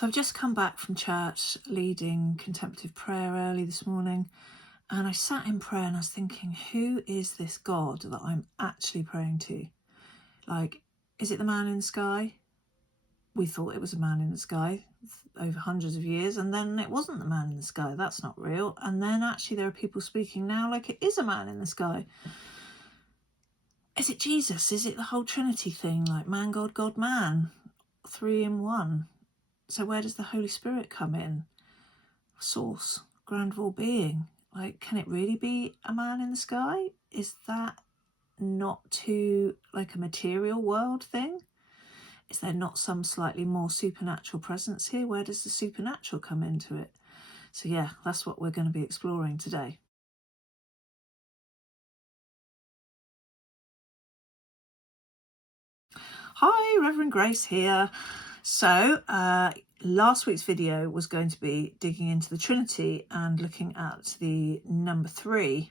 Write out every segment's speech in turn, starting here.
So I've just come back from church leading contemplative prayer early this morning, and I sat in prayer and I was thinking, who is this God that I'm actually praying to? Like, is it the man in the sky? We thought it was a man in the sky over hundreds of years, and then it wasn't the man in the sky. That's not real. And then actually there are people speaking now like it is a man in the sky. Is it Jesus? Is it the whole Trinity thing, like man, God, God, man, 3 in 1? So where does the Holy Spirit come in? Source, ground of all being. Like, can it really be a man in the sky? Is that not too like a material world thing? Is there not some slightly more supernatural presence here? Where does the supernatural come into it? So yeah, that's what we're going to be exploring today. Hi, Reverend Grace here. So last week's video was going to be digging into the Trinity and looking at the number 3.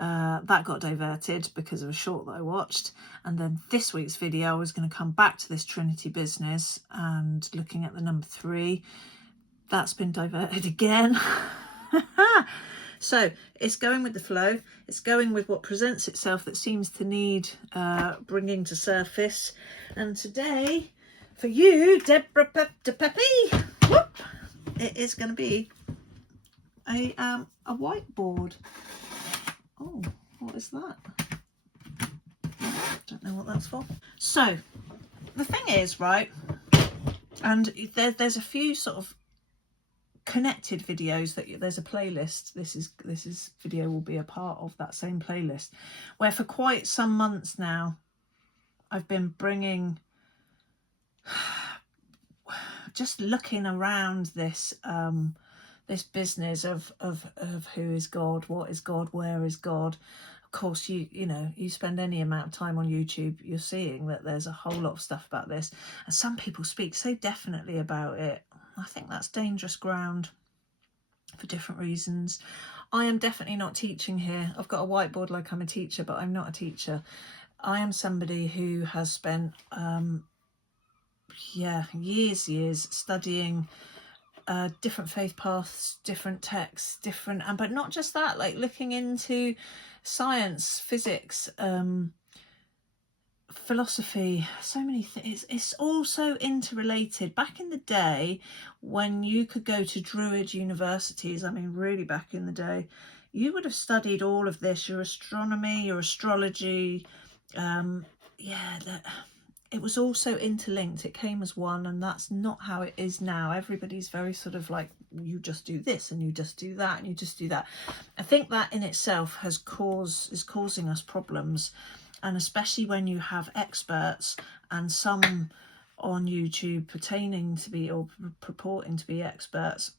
That got diverted because of a short that I watched. And then this week's video, I was going to come back to this Trinity business and looking at the number 3. That's been diverted again. So it's going with the flow. It's going with what presents itself that seems to need bringing to surface. And today, for you, Deborah Peppy, it is going to be a whiteboard. Oh, what is that? Don't know what that's for. So the thing is, right, and there's a few sort of connected videos that there's a playlist. This video will be a part of that same playlist, where for quite some months now I've been bringing just looking around this this business of who is God, what is God, where is God. Of course, you know, you spend any amount of time on YouTube, you're seeing that there's a whole lot of stuff about this, and some people speak so definitely about it. I think that's dangerous ground for different reasons. I am definitely not teaching here. I've got a whiteboard like I'm a teacher, but I'm not a teacher. I am somebody who has spent years studying different faith paths, different texts, but not just that, like looking into science, physics, philosophy, so many things. It's all so interrelated. Back in the day when you could go to Druid universities, I mean really back in the day, you would have studied all of this, your astronomy, your astrology, it was all so interlinked. It came as one, and that's not how it is now. Everybody's very sort of like, you just do this and you just do that and you just do that. I think that in itself is causing us problems. And especially when you have experts, and some on YouTube pertaining to be or purporting to be experts,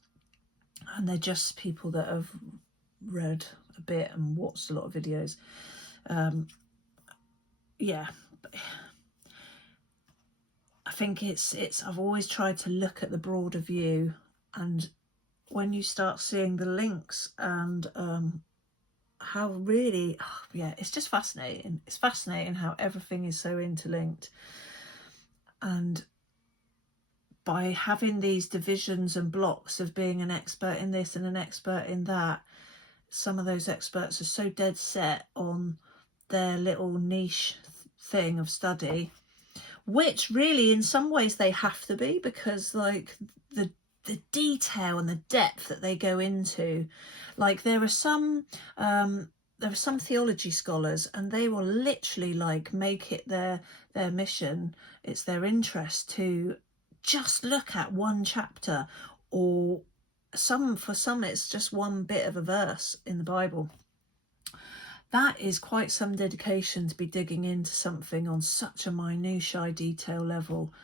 and they're just people that have read a bit and watched a lot of videos. I think I've always tried to look at the broader view, and when you start seeing the links and how really, it's just fascinating. It's fascinating how everything is so interlinked. And by having these divisions and blocks of being an expert in this and an expert in that, some of those experts are so dead set on their little niche thing of study, which really in some ways they have to be, because like the detail and the depth that they go into, like there are some theology scholars, and they will literally like make it their mission, it's their interest to just look at one chapter, or for some it's just one bit of a verse in the Bible. That is quite some dedication to be digging into something on such a minutiae detail level.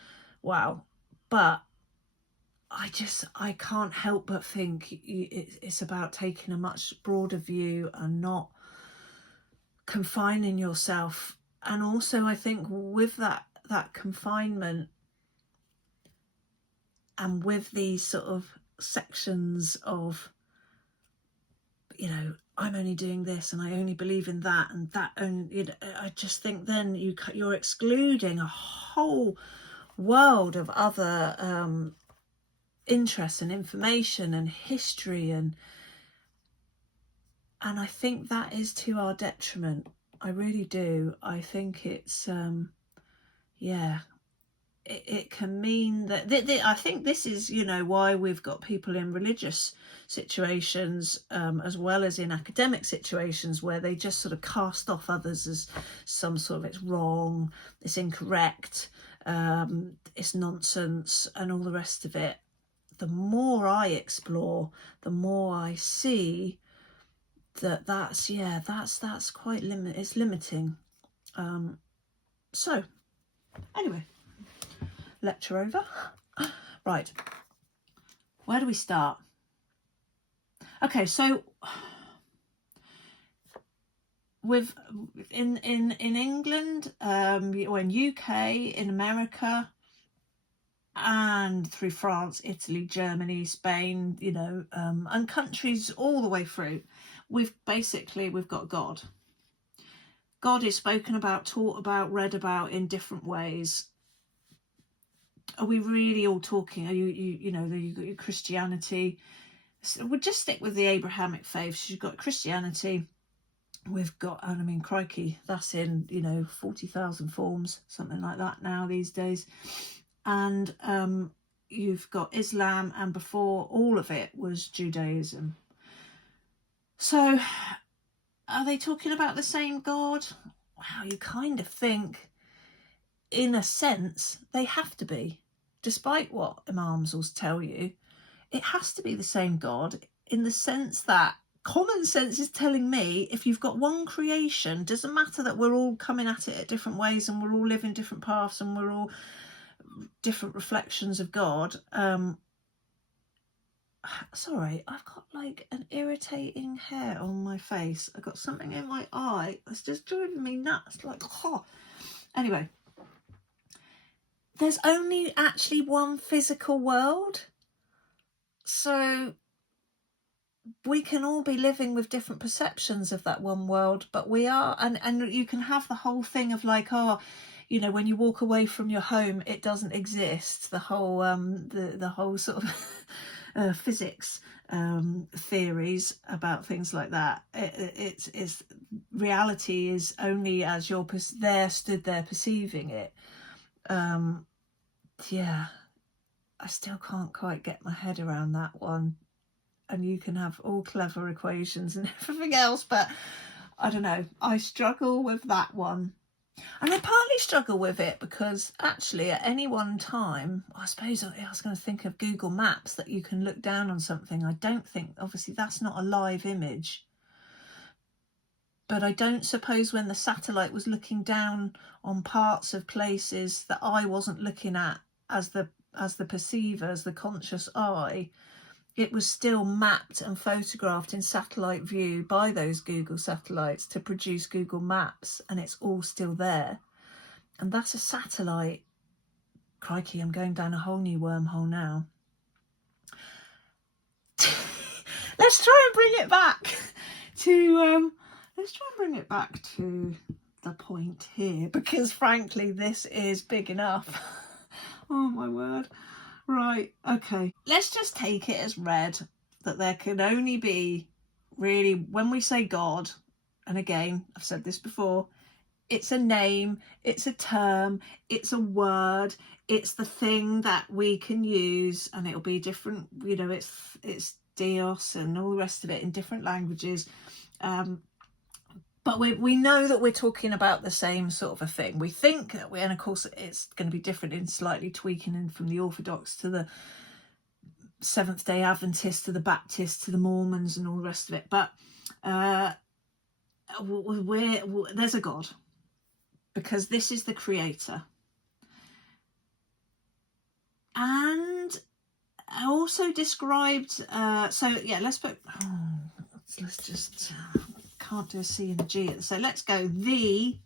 Wow. But I can't help but think it's about taking a much broader view and not confining yourself. And also I think with that confinement, and with these sort of sections of, you know, I'm only doing this and I only believe in that and that, and you know, I just think then you're excluding a whole world of other interest and information and history, and I think that is to our detriment. I really do. I think it's yeah, it can mean that I think this is, you know, why we've got people in religious situations as well as in academic situations, where they just sort of cast off others as some sort of, it's wrong, it's incorrect, it's nonsense, and all the rest of it. The more I explore, the more I see that that's quite it's limiting. So anyway, lecture over. Right, where do we start? Okay, so with in England, or in UK, in America, and through France, Italy, Germany, Spain, you know, and countries all the way through, we've got God. God is spoken about, taught about, read about in different ways. Are we really all talking? Are you know, you've got your Christianity. So we'll just stick with the Abrahamic faith. So you've got Christianity. We've got, and I mean, crikey, that's in, you know, 40,000 forms, something like that now these days. And you've got Islam, and before all of it was Judaism. So are they talking about the same God? Wow, you kind of think, in a sense, they have to be. Despite what imams will tell you, it has to be the same God, in the sense that common sense is telling me, if you've got one creation, doesn't matter that we're all coming at it at different ways, and we're all living different paths, and we're all different reflections of God. Sorry, I've got like an irritating hair on my face. I've got something in my eye that's just driving me nuts. Like, oh. Anyway, there's only actually one physical world. So we can all be living with different perceptions of that one world, but we are, and you can have the whole thing of like, oh, you know, when you walk away from your home, it doesn't exist. The whole the whole sort of physics theories about things like that. It's reality is only as you're stood there perceiving it. Yeah, I still can't quite get my head around that one. And you can have all clever equations and everything else, but I don't know, I struggle with that one. And I partly struggle with it because actually at any one time, I suppose I was going to think of Google Maps, that you can look down on something. I don't think, obviously that's not a live image, but I don't suppose when the satellite was looking down on parts of places that I wasn't looking at as the perceiver, as the conscious eye, it was still mapped and photographed in satellite view by those Google satellites to produce Google Maps, and it's all still there. And that's a satellite. Crikey, I'm going down a whole new wormhole now. Let's try and bring it back to the point here, because frankly this is big enough. Oh my word. Right, okay. Let's just take it as read that there can only be, really, when we say God, and again, I've said this before, it's a name, it's a term, it's a word, it's the thing that we can use, and it'll be different, you know, it's Dios and all the rest of it in different languages. But we know that we're talking about the same sort of a thing. We think that and of course it's going to be different in slightly tweaking in from the Orthodox to the Seventh-day Adventists to the Baptists to the Mormons and all the rest of it. But there's a God, because this is the creator. And also described, so yeah, let's just... can't do a C and a G. So let's go the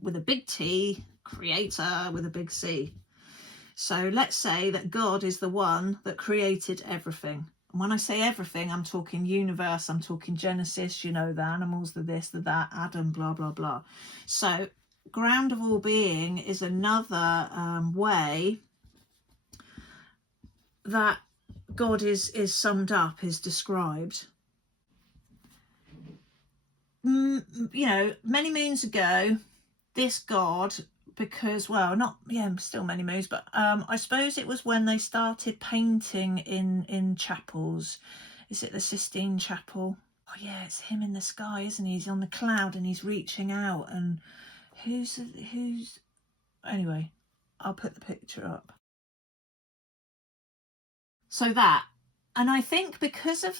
with a big T, creator with a big C. So let's say that God is the one that created everything. And when I say everything, I'm talking universe, I'm talking Genesis, you know, the animals, the this, the that, Adam, blah, blah, blah. So ground of all being is another way that God is summed up, is described. You know, many moons ago, this God, because, well, not, yeah, still many moons, but I suppose it was when they started painting in chapels. Is it the Sistine Chapel? Oh yeah, it's him in the sky, isn't he? He's on the cloud and he's reaching out, and who's anyway, I'll put the picture up. So that, and I think because of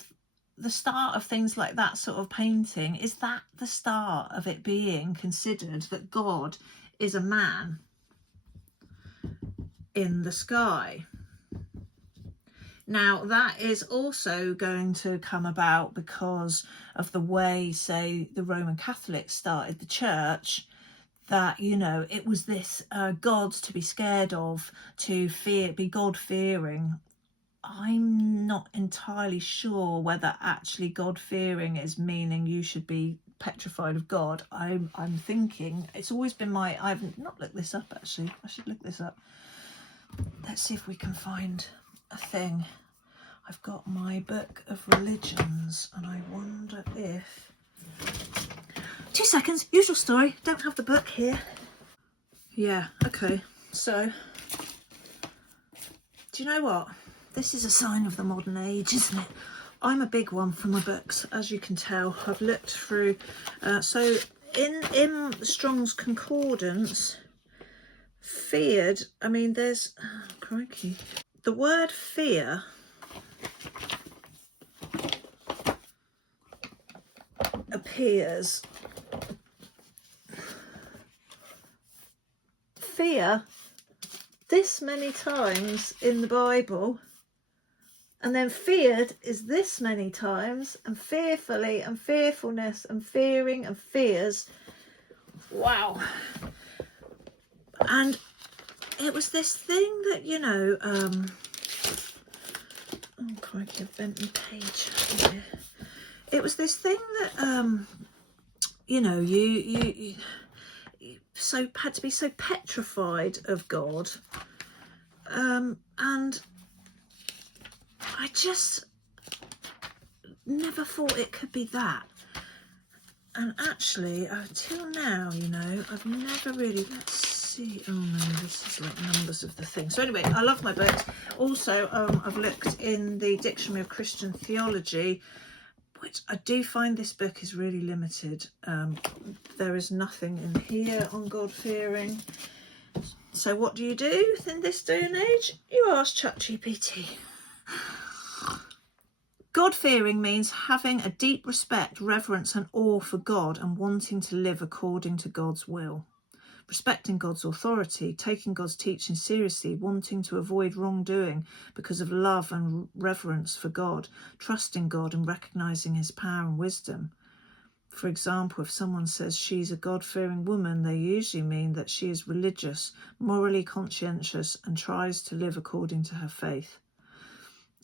the start of things like that sort of painting, is that the start of it being considered that God is a man in the sky. Now that is also going to come about because of the way, say, the Roman Catholics started the church, that, you know, it was this God to be scared of, to fear, be God-fearing. I'm not entirely sure whether actually God-fearing is meaning you should be petrified of God. I'm thinking, it's always been my, I've not looked this up actually, I should look this up. Let's see if we can find a thing. I've got my book of religions and I wonder if... 2 seconds, usual story, don't have the book here. Yeah, okay, so, do you know what? This is a sign of the modern age, isn't it? I'm a big one for my books, as you can tell. I've looked through, so in Strong's Concordance, feared, I mean, there's, oh, crikey. The word fear appears, fear, this many times in the Bible, and then feared is this many times, and fearfully and fearfulness and fearing and fears. Wow. And it was this thing that, you know, oh crikey, I've bent my page here. It was this thing that, you know, you so had to be so petrified of God, and I just never thought it could be that. And actually, until now, you know, I've never really, let's see, oh no, this is like numbers of the thing. So anyway, I love my books. Also, I've looked in the Dictionary of Christian Theology, which I do find this book is really limited. There is nothing in here on God-fearing. So what do you do in this day and age? You ask ChatGPT. God-fearing means having a deep respect, reverence and awe for God and wanting to live according to God's will. Respecting God's authority, taking God's teaching seriously, wanting to avoid wrongdoing because of love and reverence for God, trusting God and recognising his power and wisdom. For example, if someone says she's a God-fearing woman, they usually mean that she is religious, morally conscientious and tries to live according to her faith.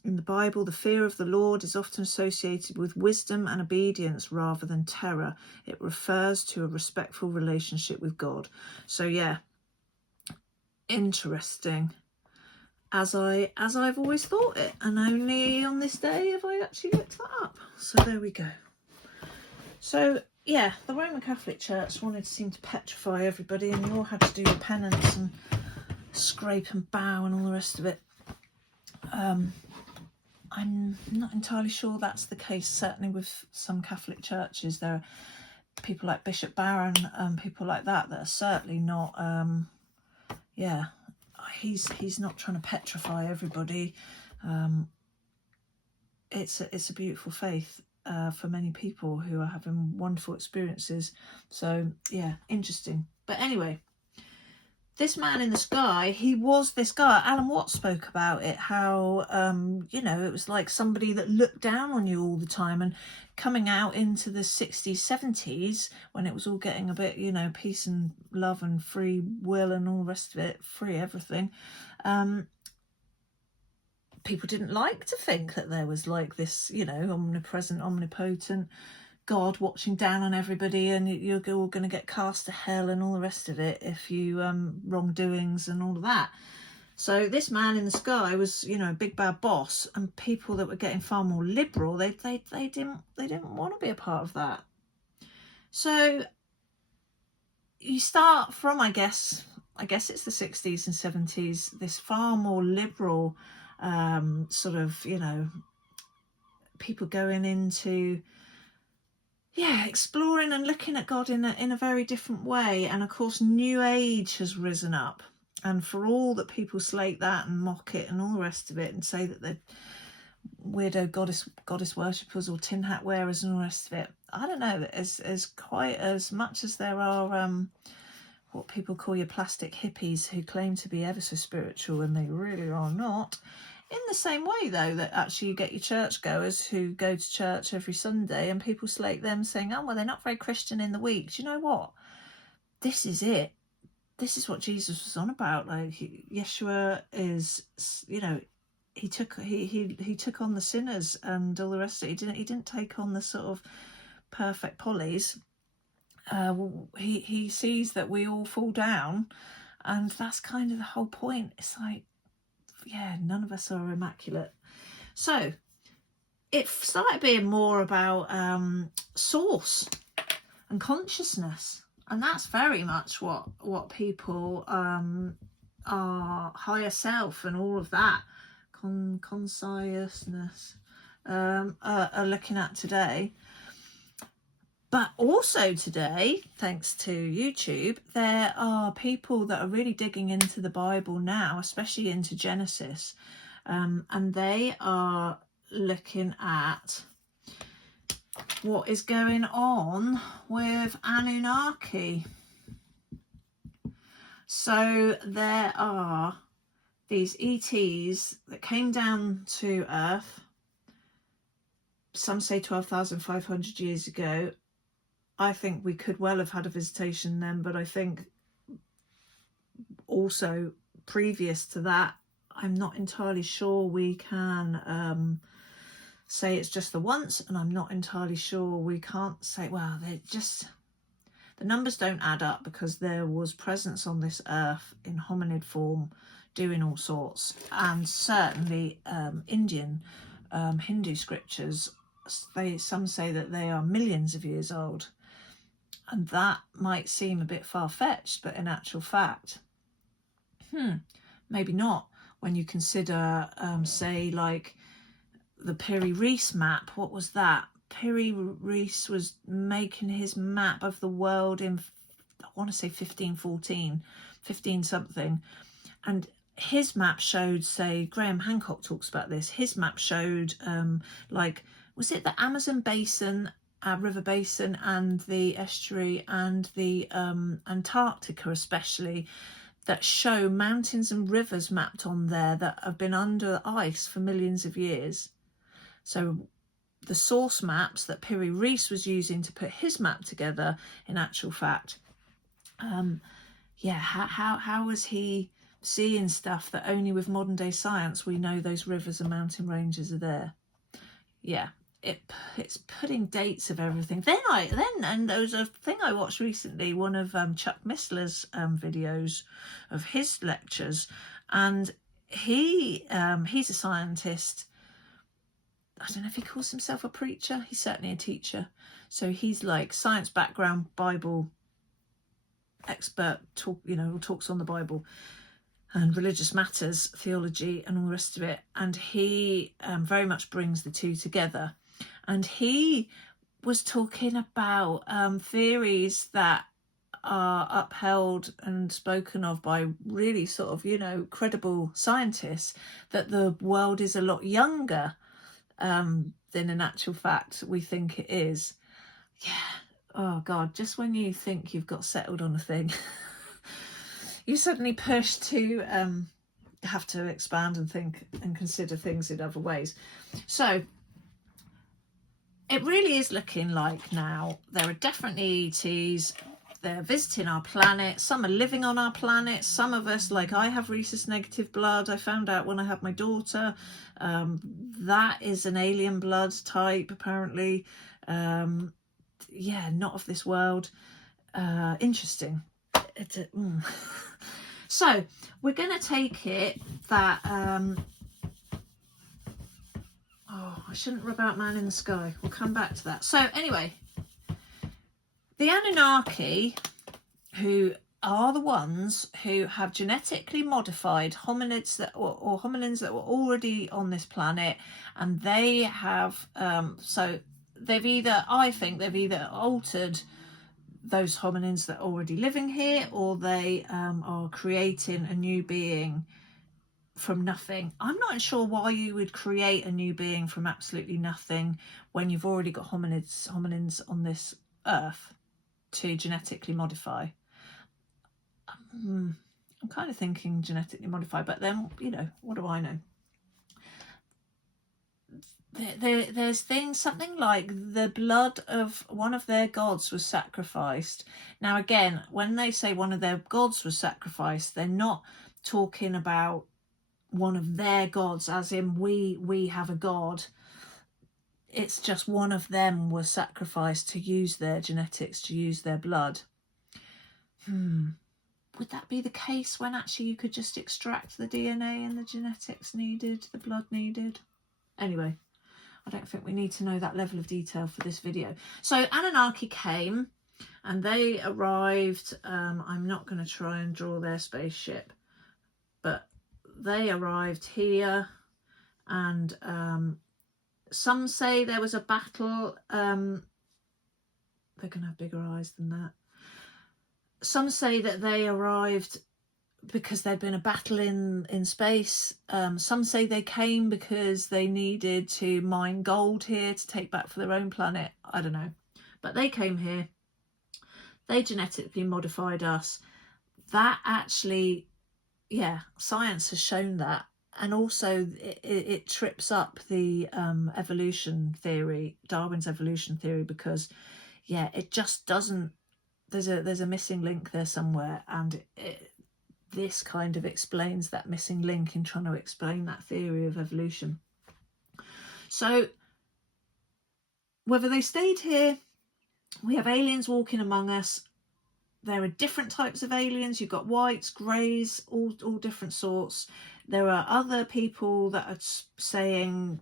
In the Bible, the fear of the Lord is often associated with wisdom and obedience rather than terror. It refers to a respectful relationship with God. So yeah, interesting. As I've always thought it, and only on this day have I actually looked that up. So there we go. So yeah, the Roman Catholic Church wanted to seem to petrify everybody, and you all had to do your penance and scrape and bow and all the rest of it. I'm not entirely sure that's the case, certainly with some Catholic churches. There are people like Bishop Barron and people like that are certainly not, yeah, he's not trying to petrify everybody. It's a beautiful faith for many people who are having wonderful experiences. So, yeah, interesting. But anyway, this man in the sky, he was this guy. Alan Watts spoke about it, how, you know, it was like somebody that looked down on you all the time. And coming out into the 60s, 70s, when it was all getting a bit, you know, peace and love and free will and all the rest of it, free everything, people didn't like to think that there was like this, you know, omnipresent, omnipotent God watching down on everybody, and you're all going to get cast to hell and all the rest of it if you wrongdoings and all of that. So this man in the sky was, you know, a big bad boss, and people that were getting far more liberal, they didn't want to be a part of that. So you start from, I guess it's the 60s and 70s, this far more liberal sort of, you know, people going into, yeah, exploring and looking at God in a very different way. And of course, New Age has risen up. And for all that people slate that and mock it and all the rest of it and say that they're weirdo goddess worshippers or tin hat wearers and all the rest of it, I don't know, as quite as much as there are what people call your plastic hippies who claim to be ever so spiritual and they really are not. In the same way, though, that actually you get your churchgoers who go to church every Sunday and people slate them saying, oh, well, they're not very Christian in the week. Do you know what? This is it. This is what Jesus was on about. Like, Yeshua is, you know, he took on the sinners and all the rest of it. He didn't take on the sort of perfect pollies. He sees that we all fall down, and that's kind of the whole point. It's like, yeah, none of us are immaculate. So it started being more about source and consciousness, and that's very much what people are higher self and all of that consciousness are looking at today. But also today, thanks to YouTube, there are people that are really digging into the Bible now, especially into Genesis, and they are looking at what is going on with Anunnaki. So there are these ETs that came down to Earth, some say 12,500 years ago. I think we could well have had a visitation then, but I think also previous to that, I'm not entirely sure we can say it's just the once, and I'm not entirely sure we can't say, well, they're just, the numbers don't add up, because there was presence on this earth in hominid form doing all sorts. And certainly Indian Hindu scriptures, some say that they are millions of years old. And that might seem a bit far-fetched, but in actual fact, maybe not. When you consider, say, like the Piri Reis map, what was that? Piri Reis was making his map of the world in, I want to say 1514, 15 something. And his map showed, say, Graham Hancock talks about this, his map showed, like, was it the Amazon basin, river basin, and the estuary, and the Antarctica especially, that show mountains and rivers mapped on there that have been under ice for millions of years. So the source maps that Piri Reis was using to put his map together, in actual fact, how was he seeing stuff that only with modern day science we know those rivers and mountain ranges are there? Yeah. It's putting dates of everything. And there was a thing I watched recently, one of Chuck Missler's videos of his lectures, and he's a scientist. I don't know if he calls himself a preacher. He's certainly a teacher. So he's like science background, Bible expert, talks on the Bible and religious matters, theology, and all the rest of it. And he very much brings the two together. And he was talking about theories that are upheld and spoken of by really sort of, credible scientists, that the world is a lot younger than in actual fact we think it is. Yeah. Oh, God, just when you think you've got settled on a thing, you suddenly push to have to expand and think and consider things in other ways. So it really is looking like now there are definitely ETs. They're visiting our planet. Some are living on our planet. Some of us, like I have rhesus negative blood. I found out when I had my daughter. That is an alien blood type, apparently. Not of this world. Interesting. So we're going to take it that oh, I shouldn't rub out man in the sky. We'll come back to that. So anyway, the Anunnaki, who are the ones who have genetically modified hominids that or hominins that were already on this planet, and they have so they've either, I think they've either altered those hominins that are already living here, or they are creating a new being from nothing. I'm not sure why you would create a new being from absolutely nothing when you've already got hominins on this earth to genetically modify. I'm kind of thinking genetically modify, but then, you know, what do I know? There's things, something like the blood of one of their gods was sacrificed. Now, again, when they say one of their gods was sacrificed, they're not talking about one of their gods, as in we have a god. It's just one of them was sacrificed to use their genetics, to use their blood. Would that be the case when actually you could just extract the DNA and the genetics needed, the blood needed? Anyway, I don't think we need to know that level of detail for this video. So Anunnaki came and they arrived. I'm not going to try and draw their spaceship, but they arrived here, and some say there was a battle. They're going to have bigger eyes than that. Some say that they arrived because there'd been a battle in space. Some say they came because they needed to mine gold here to take back for their own planet. I don't know. But they came here. They genetically modified us. That actually, yeah, science has shown that. And also it trips up the evolution theory, Darwin's evolution theory, because, yeah, it just doesn't, there's a missing link there somewhere, and this kind of explains that missing link in trying to explain that theory of evolution. So whether they stayed here, we have aliens walking among us. There are different types of aliens. You've got whites, greys, all different sorts. There are other people that are saying,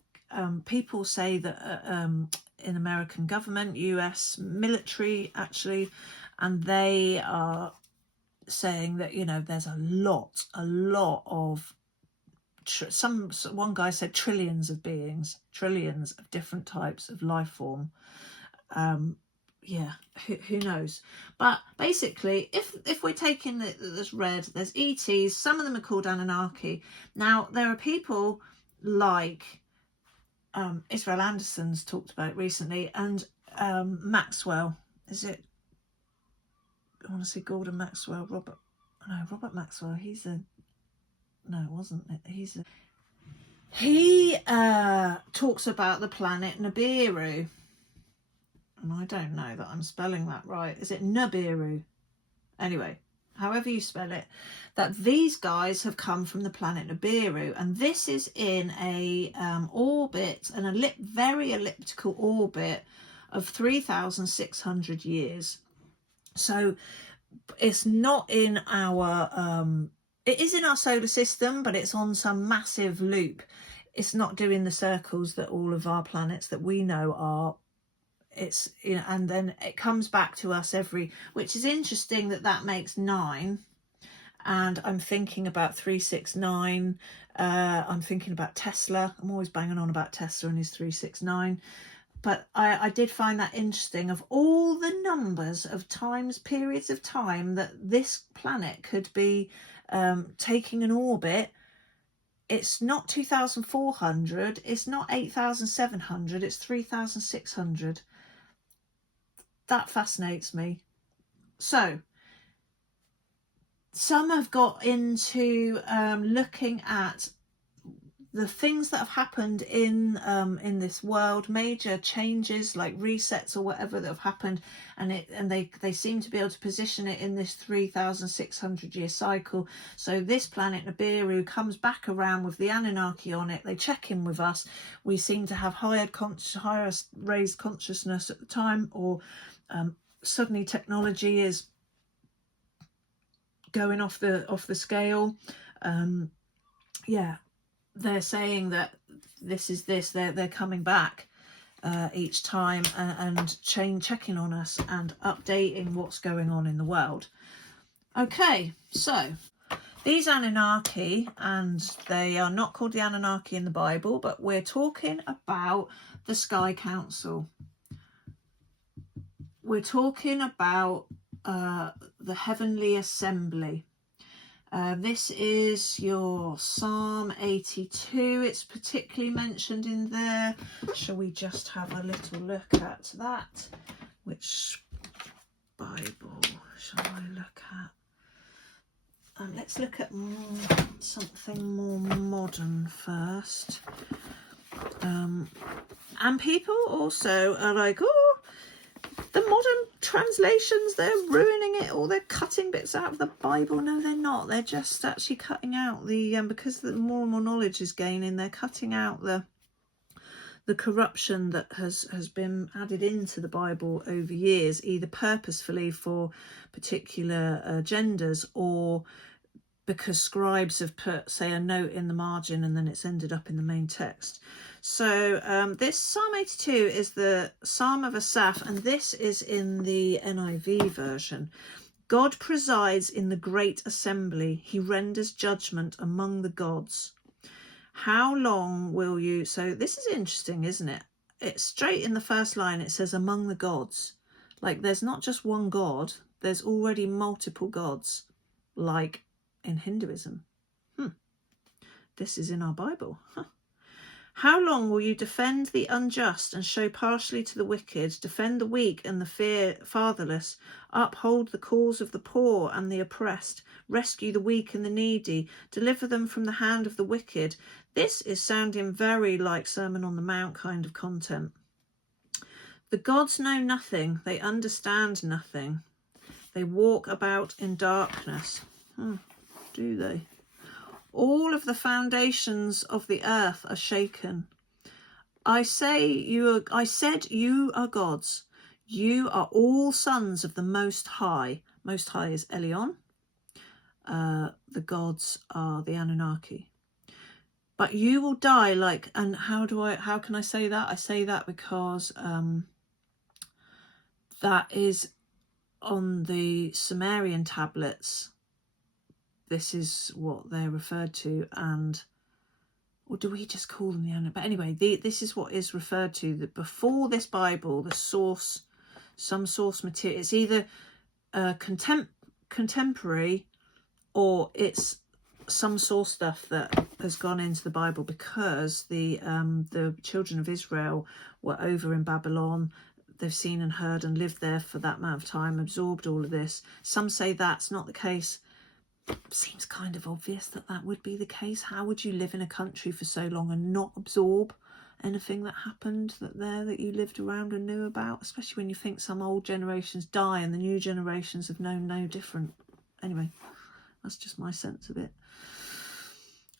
people say that in American government, US military actually, and they are saying that, you know, there's a lot of one guy said trillions of beings, trillions of different types of life form. Yeah, who knows? But basically, if we're taking this red, there's ETs. Some of them are called Anunnaki. Now there are people like Israel Anderson's talked about recently, and Maxwell. Is it? I want to say Gordon Maxwell. Robert Maxwell. He's a. No, it wasn't it? He talks about the planet Nibiru. And I don't know that I'm spelling that right. Is it Nibiru? Anyway, however you spell it, that these guys have come from the planet Nibiru, and this is in a orbit, very elliptical orbit of 3,600 years. So it's not in our it is in our solar system, but it's on some massive loop. It's not doing the circles that all of our planets that we know are. It's, you know, and then it comes back to us which is interesting that makes 9. And I'm thinking about 369. I'm thinking about Tesla. I'm always banging on about Tesla and his 369. But I did find that interesting, of all the numbers of periods of time that this planet could be taking an orbit. It's not 2,400, it's not 8,700, it's 3,600. That fascinates me. So some have got into looking at the things that have happened in this world, major changes like resets or whatever that have happened, and they seem to be able to position it in this 3,600 year cycle. So this planet Nibiru comes back around with the Anunnaki on it. They check in with us. We seem to have higher raised consciousness at the time, or suddenly technology is going off the scale. Yeah, they're saying that they're coming back each time and checking on us and updating what's going on in the world. Okay, so these Anunnaki, and they are not called the Anunnaki in the Bible, but we're talking about the Sky Council. We're talking about the Heavenly Assembly. This is your Psalm 82. It's particularly mentioned in there. Shall we just have a little look at that? Which Bible shall I look at? Let's look at something more modern first. And people also are like, oh, the modern translations, they're ruining it, or they're cutting bits out of the Bible. No, they're not. They're just actually cutting out the, because the more and more knowledge is gaining, they're cutting out the corruption that has been added into the Bible over years, either purposefully for particular agendas, or because scribes have put, say, a note in the margin and then it's ended up in the main text. So this Psalm 82 is the Psalm of Asaph, and this is in the NIV version. God presides in the great assembly. He renders judgment among the gods. How long will you... So this is interesting, isn't it? It's straight in the first line. It says among the gods. Like there's not just one God. There's already multiple gods, like in Hinduism. This is in our Bible. How long will you defend the unjust and show partially to the wicked, defend the weak and the fatherless, uphold the cause of the poor and the oppressed, rescue the weak and the needy, deliver them from the hand of the wicked? This is sounding very like Sermon on the Mount kind of content. The gods know nothing, they understand nothing. They walk about in darkness. Do they? All of the foundations of the earth are shaken. I said you are gods. You are all sons of the Most High. Most High is Elion. The gods are the Anunnaki. But you will die like, and how can I say that? I say that because that is on the Sumerian tablets. This is what they're referred to, or do we just call them the Anunnaki? But anyway, this is what is referred to. That before this Bible, the source, some source material, it's either contemporary, or it's some source stuff that has gone into the Bible, because the children of Israel were over in Babylon. They've seen and heard and lived there for that amount of time, absorbed all of this. Some say that's not the case. Seems kind of obvious that would be the case. How would you live in a country for so long and not absorb anything that happened that you lived around and knew about, especially when you think some old generations die and the new generations have known no different. Anyway, that's just my sense of it.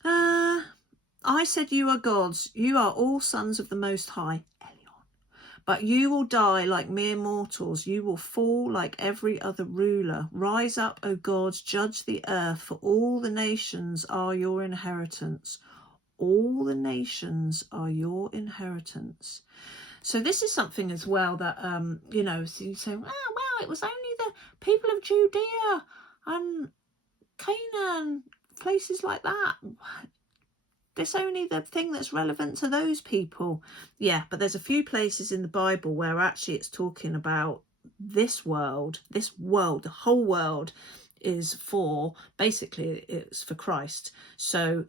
I said you are gods. You are all sons of the Most High. But you will die like mere mortals. You will fall like every other ruler. Rise up, O gods, judge the earth, for all the nations are your inheritance. All the nations are your inheritance. So this is something as well that, so you say, well, it was only the people of Judea and Canaan, places like that. It's only the thing that's relevant to those people. Yeah, but there's a few places in the Bible where actually it's talking about this world, the whole world is for, basically it's for Christ. So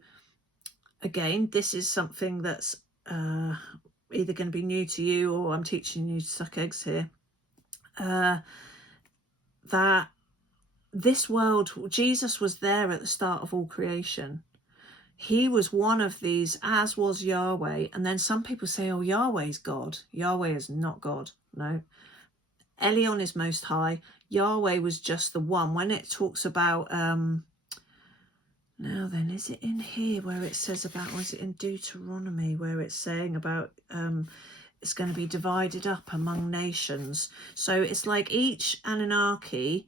again, this is something that's either going to be new to you, or I'm teaching you to suck eggs here. That this world, Jesus was there at the start of all creation. He was one of these, as was Yahweh. And then some people say, oh, Yahweh's God. Yahweh is not God. No. Elion is Most High. Yahweh was just the one. When it talks about, now then, is it in here where it says about, or is it in Deuteronomy where it's saying about it's going to be divided up among nations? So it's like each Anunnaki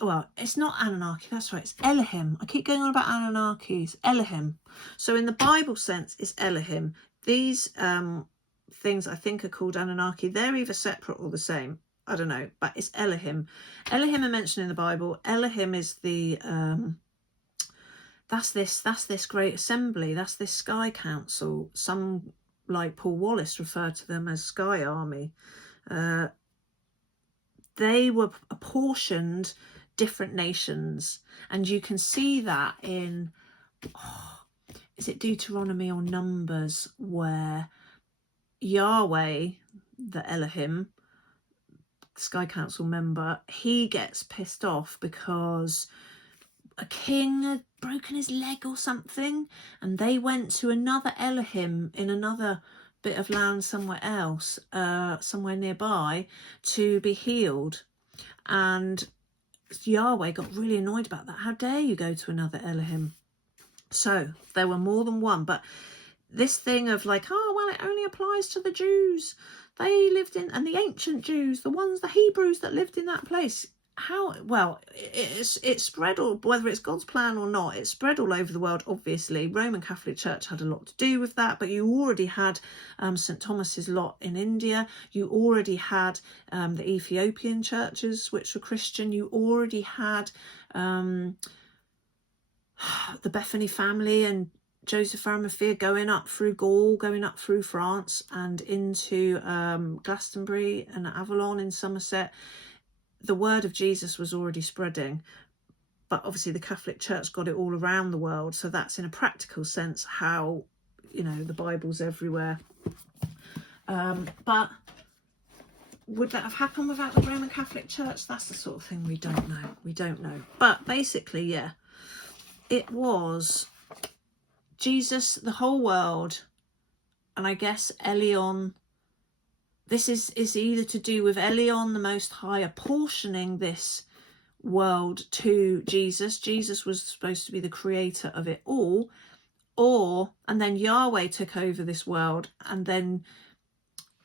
well, it's not Anunnaki, that's right, it's Elohim. I keep going on about Anunnaki, it's Elohim. So in the Bible sense, it's Elohim. These things I think are called Anunnaki. They're either separate or the same. I don't know, but it's Elohim. Elohim are mentioned in the Bible. Elohim is the that's this great assembly. That's this sky council. Some, like Paul Wallace, refer to them as Sky Army. They were apportioned different nations, and you can see that in is it Deuteronomy or Numbers, where Yahweh, the Elohim, Sky Council member, he gets pissed off because a king had broken his leg or something, and they went to another Elohim in another bit of land somewhere else, somewhere nearby, to be healed. And Yahweh got really annoyed about that. How dare you go to another Elohim? So there were more than one, but this thing of like, oh, well, it only applies to the Jews. They lived in, and the ancient Jews, the Hebrews that lived in that place. How, well, it's spread all, whether it's God's plan or not, it's spread all over the world, obviously. Roman Catholic Church had a lot to do with that, but you already had St. Thomas's lot in India. You already had the Ethiopian churches, which were Christian. You already had the Bethany family and Joseph Arimathea going up through Gaul, going up through France and into Glastonbury and Avalon in Somerset. The word of Jesus was already spreading, but obviously the Catholic Church got it all around the world. So that's in a practical sense how, you know, the Bible's everywhere. But would that have happened without the Roman Catholic Church? That's the sort of thing we don't know. We don't know. But basically, yeah, it was Jesus, the whole world, and I guess Elion. This is either to do with Elion, the Most High, apportioning this world to Jesus. Jesus was supposed to be the creator of it all. And then Yahweh took over this world. And then,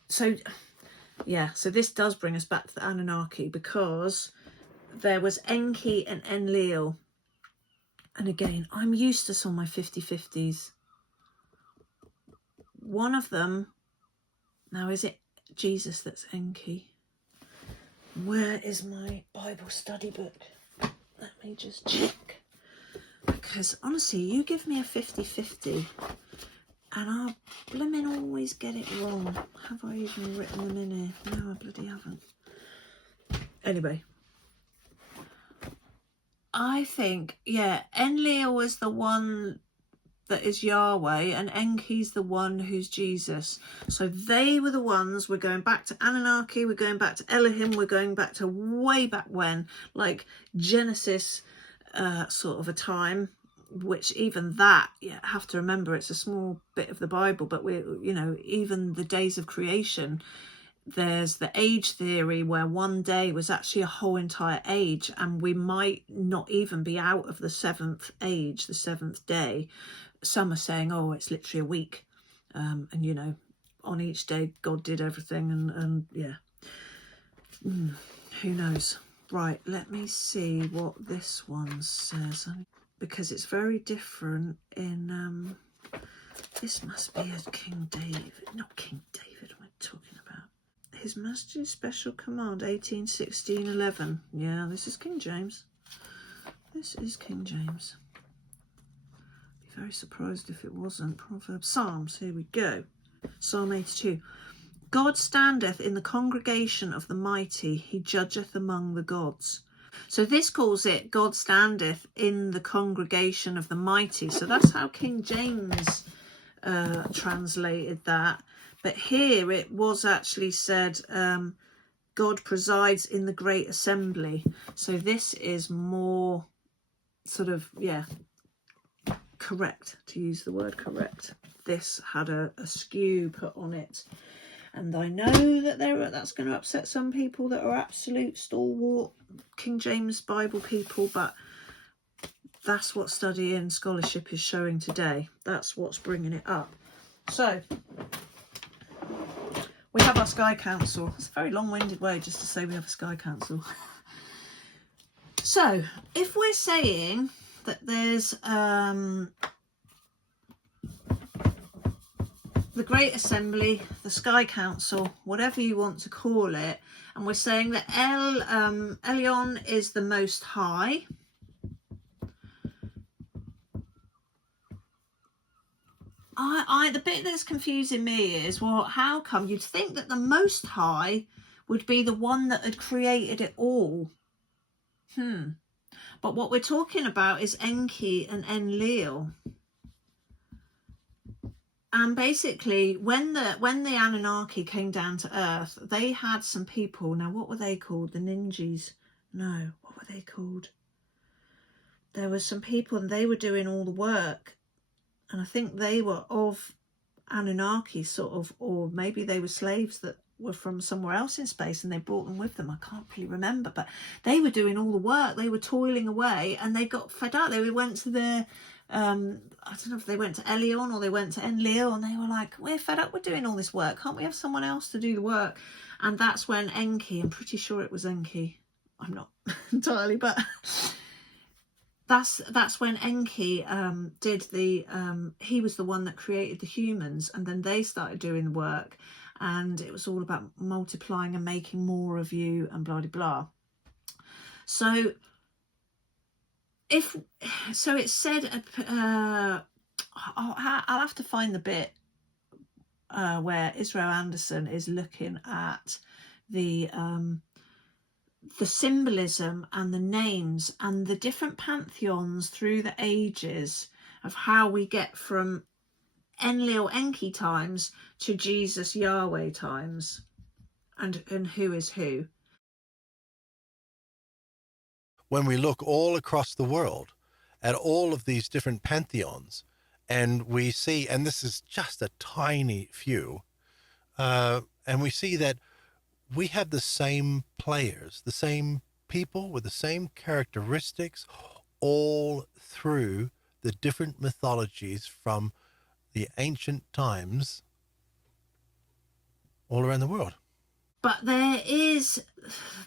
so this does bring us back to the Anunnaki, because there was Enki and Enlil. And again, I'm used to some of my 50-50s. One of them, now is it Jesus that's Enki? Where is my Bible study book? Let me just check. Because honestly, you give me a 50-50 and I'll blimmin' always get it wrong. Have I even written them in here? No, I bloody haven't. Anyway, I think, yeah, Enlil was the one that is Yahweh, and Enki's the one who's Jesus. So they were the ones. We're going back to Anunnaki, we're going back to Elohim, we're going back to way back when, like Genesis sort of a time, which even that, you have to remember, it's a small bit of the Bible, but we, you know, even the days of creation, there's the age theory where one day was actually a whole entire age, and we might not even be out of the seventh age, the seventh day. Some are saying, oh, it's literally a week. And, you know, on each day, God did everything. And yeah, who knows? Right, let me see what this one says. Because it's very different in... this must be a King David. Not King David, what am I talking about? His Majesty's Special Command, 1816-11. Yeah, this is King James. This is King James. Very surprised if it wasn't. Proverbs, Psalms, here we go. Psalm 82. God standeth in the congregation of the mighty, he judgeth among the gods. So this calls it God standeth in the congregation of the mighty. So that's how King James translated that. But here it was actually said, God presides in the great assembly. So this is more sort of, yeah, correct, to use the word correct. This had a skew put on it, and I know that that's going to upset some people that are absolute stalwart King James Bible people, but that's what study and scholarship is showing today. That's what's bringing it up. So we have our Sky Council. It's a very long-winded way just to say we have a Sky Council. So if we're saying that there's the Great Assembly, the Sky Council, whatever you want to call it, and we're saying that Elyon is the Most High, the bit that's confusing me is, well, how come you'd think that the Most High would be the one that had created it all? But what we're talking about is Enki and Enlil. And basically, when the Anunnaki came down to Earth, they had some people. Now, what were they called? The Ninjas? No, what were they called? There were some people, and they were doing all the work. And I think they were of Anunnaki, sort of, or maybe they were slaves that were from somewhere else in space and they brought them with them. I can't really remember, but they were doing all the work. They were toiling away, and they got fed up. They went to their I don't know if they went to Elion or they went to Enlil, and they were like, we're fed up with doing all this work. Can't we have someone else to do the work? And that's when Enki, I'm pretty sure it was Enki, I'm not entirely, but that's when Enki did the he was the one that created the humans, and then they started doing the work, and it was all about multiplying and making more of you and blah blah blah. So it said I'll have to find the bit where Israel Anderson is looking at the symbolism and the names and the different pantheons through the ages of how we get from Enlil Enki times to Jesus Yahweh times, and who is who. When we look all across the world at all of these different pantheons, and we see, and this is just a tiny few, and we see that we have the same players, the same people with the same characteristics all through the different mythologies from the ancient times all around the world. But there is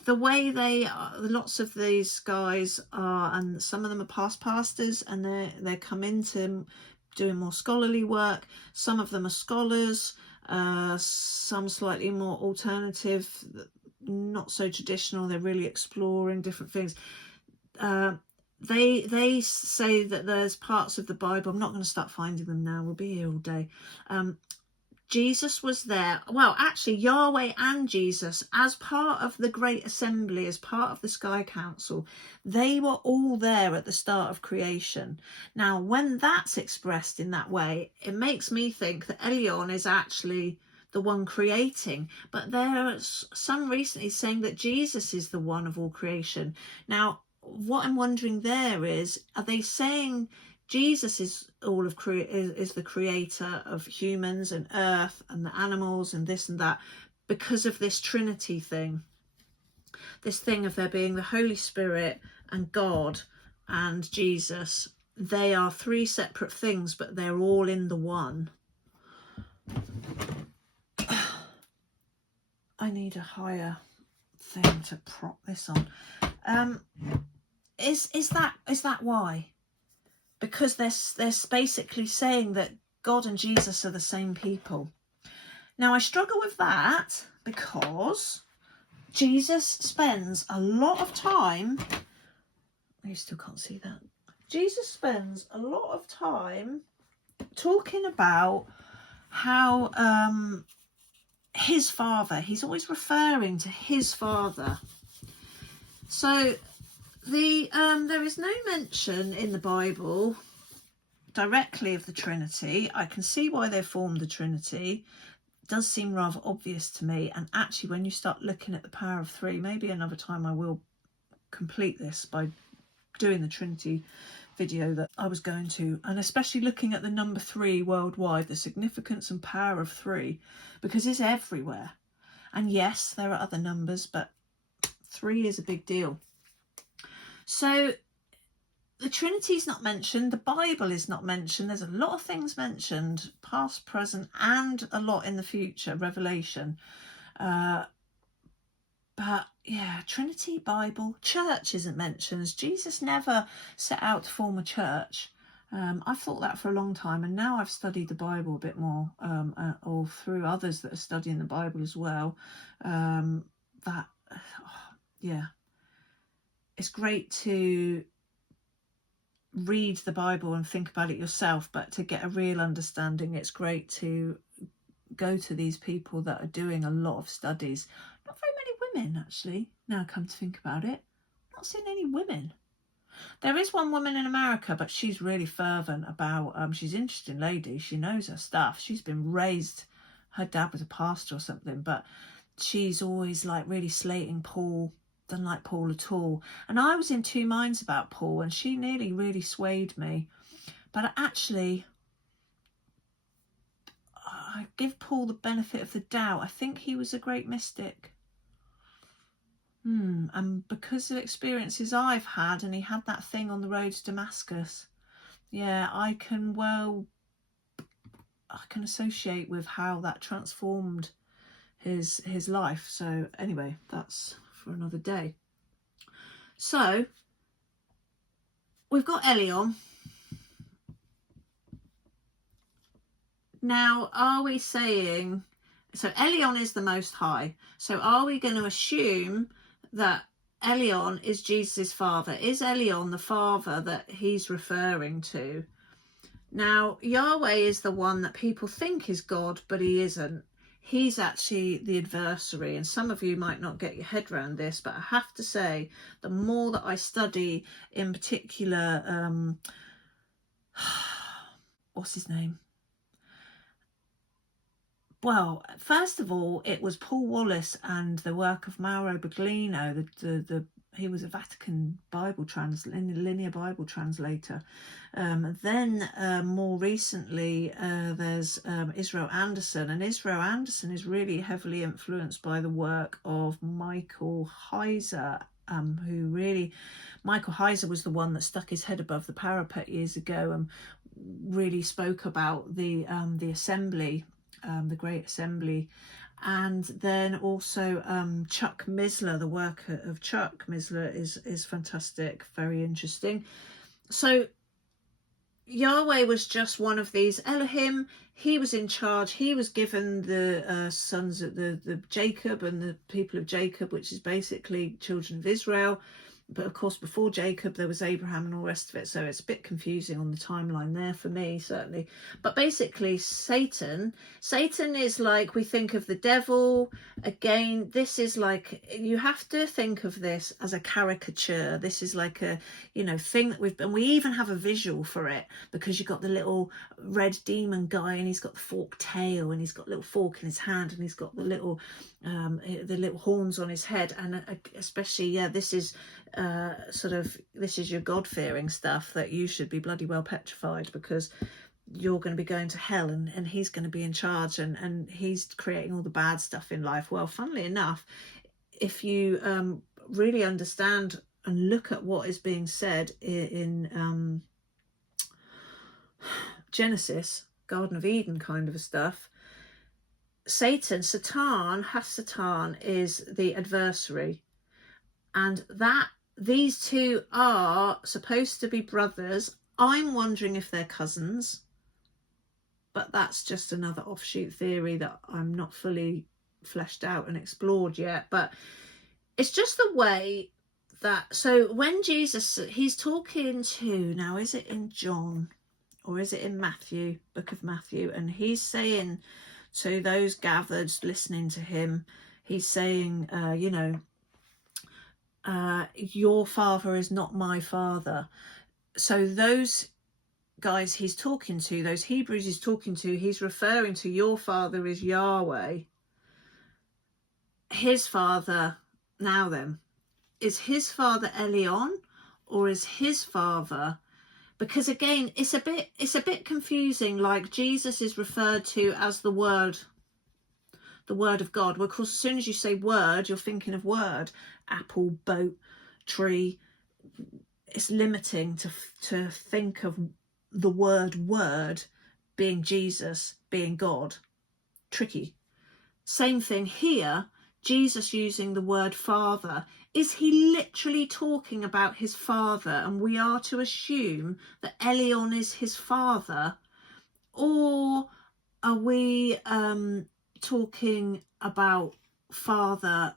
the way they are, lots of these guys are, and some of them are past pastors, and they come into doing more scholarly work. Some of them are scholars, some slightly more alternative, not so traditional. They're really exploring different things. They say that there's parts of the Bible, I'm not going to start finding them now, we'll be here all day. Jesus was there. Well, actually, Yahweh and Jesus, as part of the Great Assembly, as part of the Sky Council, they were all there at the start of creation. Now, when that's expressed in that way, it makes me think that Elyon is actually the one creating. But there's some recently saying that Jesus is the one of all creation. Now, what I'm wondering there is, are they saying Jesus is all of is the creator of humans and earth and the animals and this and that, because of this Trinity thing, this thing of there being the Holy Spirit and God and Jesus? They are three separate things, but they're all in the one. I need a higher thing to prop this on. Is that why? Because they're basically saying that God and Jesus are the same people. Now, I struggle with that because Jesus spends a lot of time, you still can't see that, Jesus spends a lot of time talking about how his father, he's always referring to his father. So there is no mention in the Bible directly of the Trinity. I can see why they formed the Trinity. It does seem rather obvious to me. And actually, when you start looking at the power of three, maybe another time I will complete this by doing the Trinity video that I was going to, and especially looking at the number 3 worldwide, the significance and power of 3, because it's everywhere. And yes, there are other numbers, but 3 is a big deal. So the Trinity is not mentioned, the Bible is not mentioned. There's a lot of things mentioned, past, present, and a lot in the future, Revelation. But yeah, Trinity, Bible, church isn't mentioned. Jesus never set out to form a church. I've thought that for a long time, and now I've studied the Bible a bit more, or through others that are studying the Bible as well. That, yeah, it's great to read the Bible and think about it yourself, but to get a real understanding, it's great to go to these people that are doing a lot of studies. Not very many women, actually, now come to think about it. Not seen any women. There is one woman in America, but she's really fervent about, she's an interesting lady. She knows her stuff. She's been raised, her dad was a pastor or something, but she's always like really slating Paul, doesn't like Paul at all. And I was in two minds about Paul, and she nearly really swayed me. But actually, I give Paul the benefit of the doubt. I think he was a great mystic. And because of experiences I've had, and he had that thing on the road to Damascus, yeah, I can associate with how that transformed his life. So anyway, that's for another day. So we've got Elion. Now, are we saying, so Elion is the Most High, so are we going to assume that Elion is Jesus' father? Is Elion the father that he's referring to? Now, Yahweh is the one that people think is God, but he isn't. He's actually the adversary, and some of you might not get your head around this, but I have to say, the more that I study, in particular, what's his name? Well, first of all, it was Paul Wallace and the work of Mauro Baglino. He was a Vatican Bible linear Bible translator. Then more recently, there's Israel Anderson, and Israel Anderson is really heavily influenced by the work of Michael Heiser. Michael Heiser was the one that stuck his head above the parapet years ago and really spoke about the assembly. The Great Assembly, and then also Chuck Missler. The work of Chuck Missler is fantastic, very interesting. So Yahweh was just one of these. Elohim, he was in charge. He was given the sons of the Jacob and the people of Jacob, which is basically children of Israel. But of course, before Jacob, there was Abraham and all the rest of it. So it's a bit confusing on the timeline there for me, certainly. But basically, Satan is like, we think of the devil. Again, this is like, you have to think of this as a caricature. This is like a, thing that and we even have a visual for it, because you've got the little red demon guy, and he's got the forked tail, and he's got a little fork in his hand, and he's got the little horns on his head. And especially, this is this is your God-fearing stuff, that you should be bloody well petrified, because you're going to be going to hell, and he's going to be in charge, and he's creating all the bad stuff in life. Well, funnily enough, if you really understand and look at what is being said in Genesis, Garden of Eden kind of stuff, Satan is the adversary, and that these two are supposed to be brothers. I'm wondering if they're cousins, but that's just another offshoot theory that I'm not fully fleshed out and explored yet. But it's just the way that, so when Jesus, he's talking to, now is it in John or is it in Matthew, book of Matthew, and he's saying to those gathered listening to him, he's saying, your father is not my father. So those guys he's talking to, those Hebrews he's talking to, he's referring to, your father is Yahweh. His father, now then, is his father Elion, or is his father, because again, it's a bit confusing, like Jesus is referred to as the word of God. Well, of course, as soon as you say word, you're thinking of word, apple, boat, tree. It's limiting to think of the word being Jesus, being God. Tricky. Same thing here. Jesus using the word Father, is he literally talking about his father, and we are to assume that Elion is his father? Or are we talking about father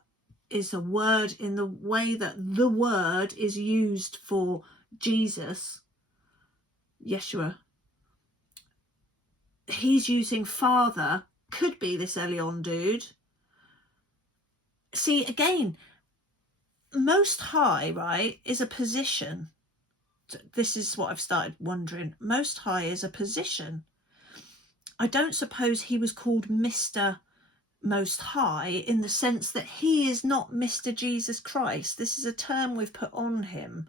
is a word in the way that the word is used for Jesus, Yeshua? He's using father, could be this Elion dude. See, again, Most High, right, is a position. This is what I've started wondering. Most High is a position. I don't suppose he was called Mr. Most High in the sense that he is not Mr. Jesus Christ. This is a term we've put on him.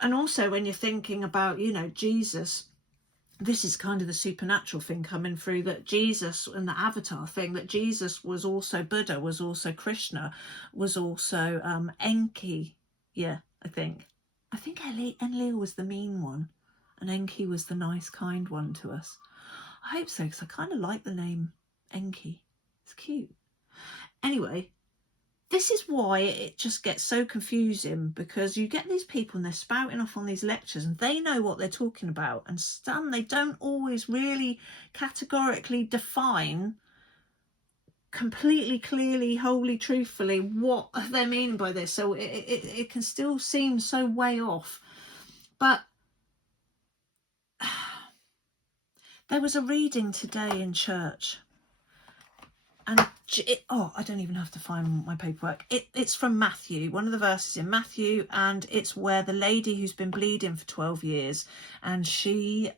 And also when you're thinking about, you know, Jesus, this is kind of the supernatural thing coming through, that Jesus and the avatar thing, that Jesus was also Buddha, was also Krishna, was also Enki. Yeah, I think Enlil was the mean one and Enki was the nice, kind one to us. I hope so, because I kind of like the name Enki. It's cute. Anyway, this is why it just gets so confusing, because you get these people and they're spouting off on these lectures and they know what they're talking about, and some they don't always really categorically define completely clearly, wholly, truthfully what they're meaning by this. So it can still seem so way off. But there was a reading today in church, and I don't even have to find my paperwork. It's from Matthew, one of the verses in Matthew, and it's where the lady who's been bleeding for 12 years, and she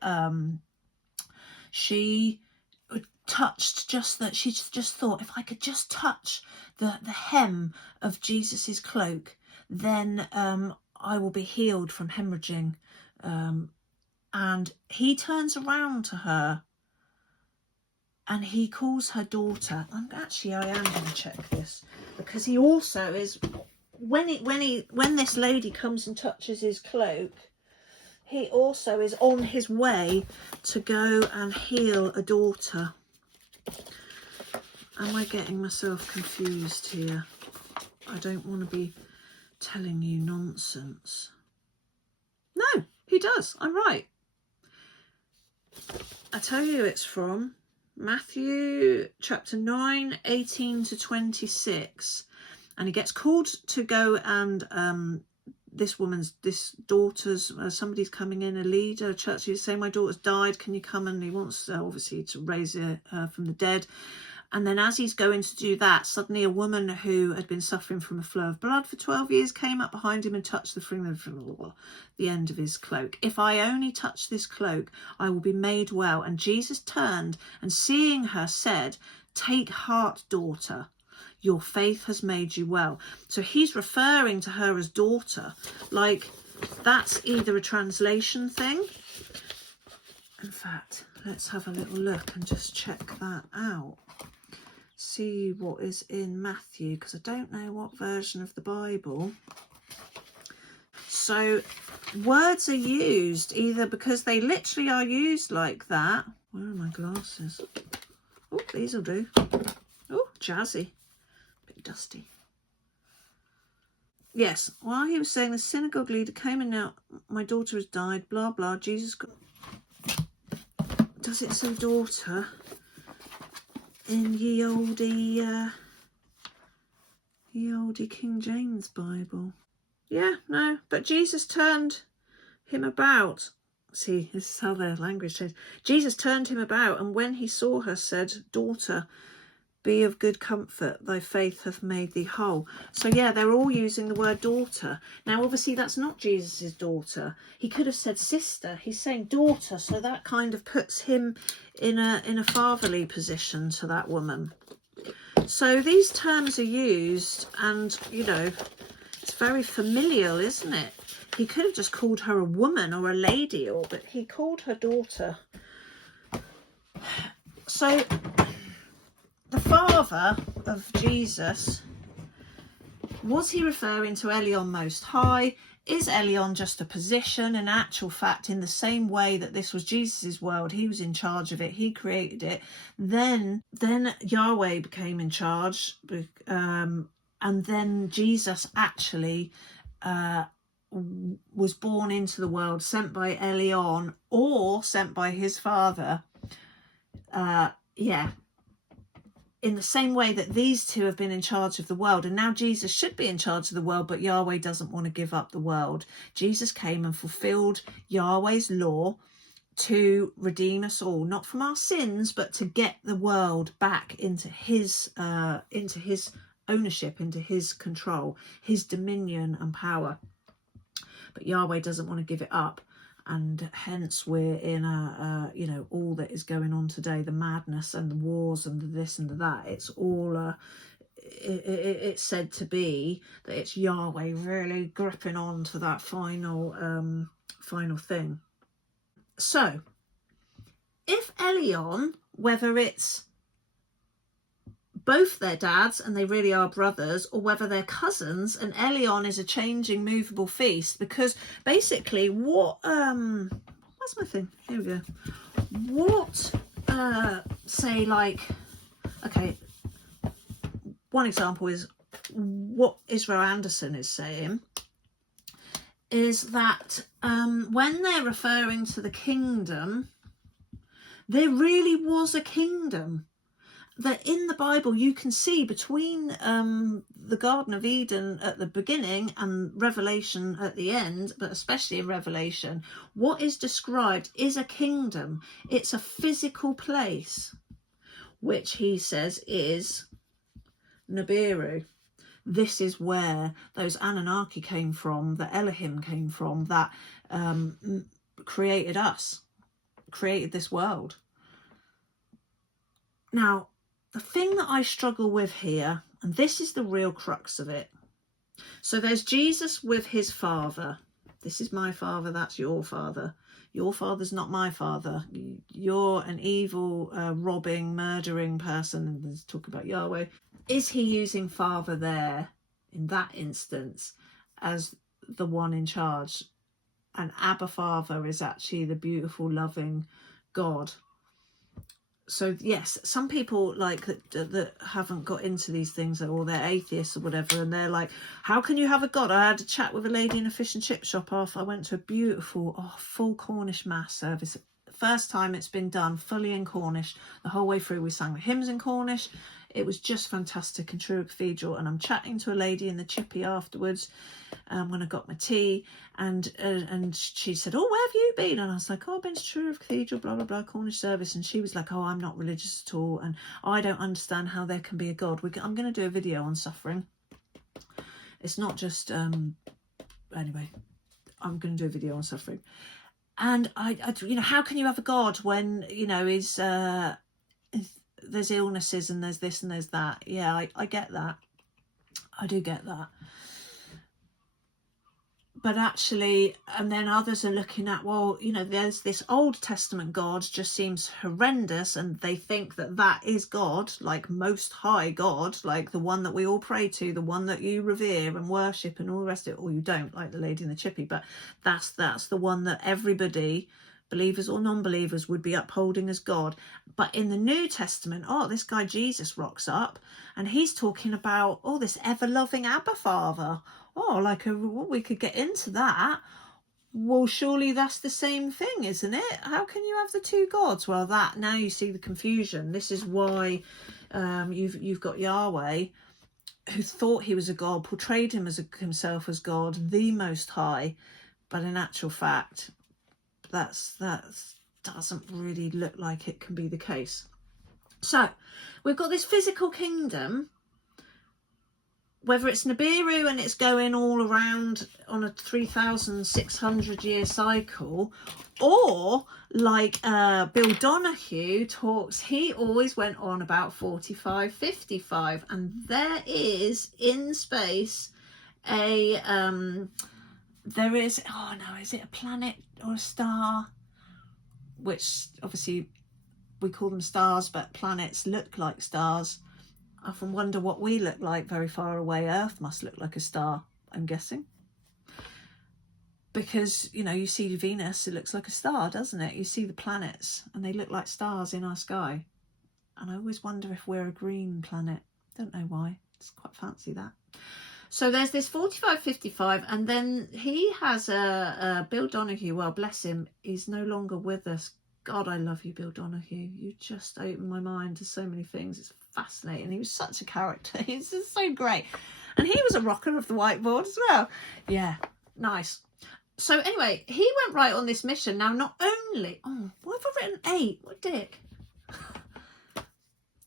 touched just that. She just thought, if I could just touch the hem of Jesus's cloak, then I will be healed from hemorrhaging. And he turns around to her and he calls her daughter. I am going to check this, because he also is, when this lady comes and touches his cloak, he also is on his way to go and heal a daughter. Am I getting myself confused here? I don't want to be telling you nonsense. No, he does. I'm right. I tell you, it's from Matthew chapter 9, 18 to 26. And he gets called to go and this daughter's, somebody's coming in, a leader, a church leader, saying, my daughter's died, can you come? And he wants obviously to raise her from the dead. And then as he's going to do that, suddenly a woman who had been suffering from a flow of blood for 12 years came up behind him and touched the end of his cloak. If I only touch this cloak, I will be made well. And Jesus turned and seeing her said, take heart, daughter, your faith has made you well. So he's referring to her as daughter. Like, that's either a translation thing. In fact, let's have a little look and just check that out. See what is in Matthew, because I don't know what version of the Bible. So words are used either because they literally are used like that. Where are my glasses? Oh, these will do. Oh, jazzy. Bit dusty. Yes, while he was saying, the synagogue leader came in now, my daughter has died, blah, blah, Jesus. Does it say daughter in ye olde King James Bible? Yeah, no, but Jesus turned him about. See, this is how their language changed. Jesus turned him about, and when he saw her, said, daughter, be of good comfort, thy faith hath made thee whole. So yeah, they're all using the word daughter. Now obviously that's not Jesus's daughter. He could have said sister. He's saying daughter, so that kind of puts him in a fatherly position to that woman. So these terms are used, and you know, it's very familial, isn't it? He could have just called her a woman or a lady, but he called her daughter. So the father of Jesus, was he referring to Elion Most High? is Elyon just a position? In actual fact, in the same way that this was Jesus's world, he was in charge of it, he created it. Then Yahweh became in charge, and then Jesus actually was born into the world, sent by Elyon or sent by his father. In the same way that these two have been in charge of the world, and now Jesus should be in charge of the world, but Yahweh doesn't want to give up the world. Jesus came and fulfilled Yahweh's law to redeem us all, not from our sins, but to get the world back into his ownership, into his control, his dominion and power. But Yahweh doesn't want to give it up. And hence we're in all that is going on today, the madness and the wars and the this and the that. It's all it's said to be that it's Yahweh really gripping on to that final thing. So if Elyon, whether it's both their dads and they really are brothers, or whether they're cousins and Elyon is a changing movable feast, because basically what where's my thing, here we go, what say, like, okay, one example is what Israel Anderson is saying is that when they're referring to the kingdom, there really was a kingdom. That in the Bible you can see between the Garden of Eden at the beginning and Revelation at the end, but especially in Revelation, what is described is a kingdom. It's a physical place, which he says is Nibiru. This is where those Anunnaki came from, that Elohim came from, that created us, created this world. Now, the thing that I struggle with here, and this is the real crux of it. So there's Jesus with his father. This is my father, that's your father. Your father's not my father. You're an evil, robbing, murdering person. And let's talk about Yahweh. Is he using father there, in that instance, as the one in charge? And Abba Father is actually the beautiful, loving God. So yes, some people like that haven't got into these things, or they're atheists or whatever, and they're like, how can you have a God? I had a chat with a lady in a fish and chip shop after I went to a beautiful full Cornish mass service. First time it's been done fully in Cornish. The whole way through we sang the hymns in Cornish. It was just fantastic in Truro Cathedral. And I'm chatting to a lady in the chippy afterwards when I got my tea, and she said, oh, where have you been? And I was like, oh, I've been to Truro Cathedral, blah blah blah, Cornish service. And she was like, oh, I'm not religious at all, and I don't understand how there can be a God. I'm going to do a video on suffering. It's not just anyway, I'm going to do a video on suffering. And I how can you have a God when there's illnesses and there's this and there's that? Yeah, I get that. I do get that. But actually, and then others are looking at, well, there's this Old Testament God just seems horrendous, and they think that is God, like Most High God, like the one that we all pray to, the one that you revere and worship and all the rest of it, or you don't, like the lady in the chippy, but that's the one that everybody, believers or non-believers, would be upholding as God. But in the New Testament, this guy Jesus rocks up, and he's talking about, this ever-loving Abba Father. We could get into that. Well, surely that's the same thing, isn't it? How can you have the two gods? Well, now you see the confusion. This is why you've got Yahweh, who thought he was a god, portrayed himself as God, the Most High, but in actual fact, that doesn't really look like it can be the case. So we've got this physical kingdom, whether it's Nibiru and it's going all around on a 3,600 year cycle, or like Bill Donahue talks, he always went on about 45, 55, and there is in space there is, is it a planet or a star? Which obviously we call them stars, but planets look like stars. I often wonder what we look like very far away. Earth must look like a star, I'm guessing. because, you know, you see Venus, it looks like a star, doesn't it? You see the planets and they look like stars in our sky. And I always wonder if we're a green planet. Don't know why. It's quite fancy, that. So there's this 4555, and then he has a Bill Donahue. Well, bless him, he's no longer with us. God, I love you, Bill Donahue. You just opened my mind to so many things. It's fascinating. He was such a character. He's just so great. And he was a rocker of the whiteboard as well. Yeah, nice. So anyway, he went right on this mission. Now, not only... Oh, why have I written 8? What a dick.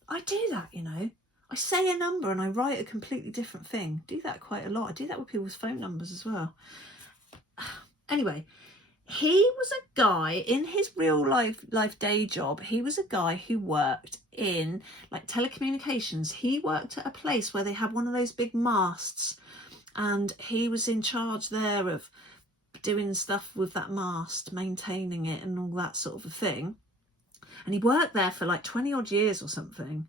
I do that, you know. I say a number and I write a completely different thing. I do that quite a lot. I do that with people's phone numbers as well. Anyway, he was a guy in his real life day job. He was a guy who worked in like telecommunications. He worked at a place where they had one of those big masts, and he was in charge there of doing stuff with that mast, maintaining it and all that sort of a thing. And he worked there for like 20 odd years or something.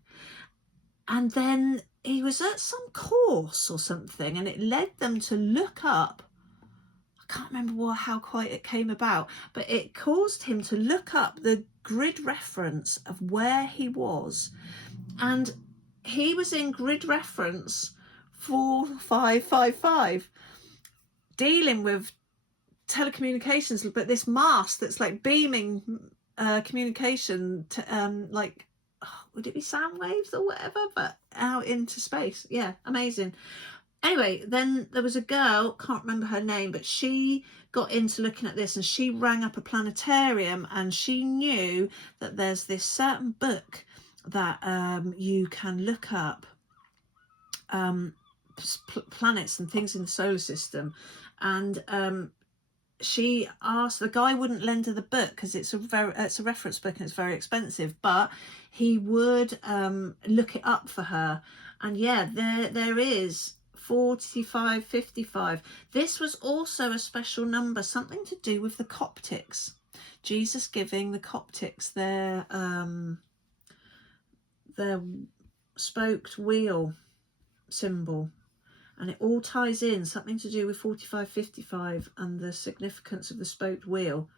And then he was at some course or something, and it led them to look up, I can't remember how quite it came about, but it caused him to look up the grid reference of where he was. And he was in grid reference 4555, dealing with telecommunications, but this mast that's like beaming communication to like, would it be sound waves or whatever, but out into space. Yeah, amazing. Anyway, then there was a girl, can't remember her name, but she got into looking at this, and she rang up a planetarium, and she knew that there's this certain book that you can look up planets and things in the solar system. And she asked, the guy wouldn't lend her the book because it's a reference book and it's very expensive, but he would look it up for her. And yeah, there is 4555. This was also a special number, something to do with the Coptics. Jesus giving the Coptics their spoked wheel symbol. And it all ties in, something to do with 4555 and the significance of the spoked wheel.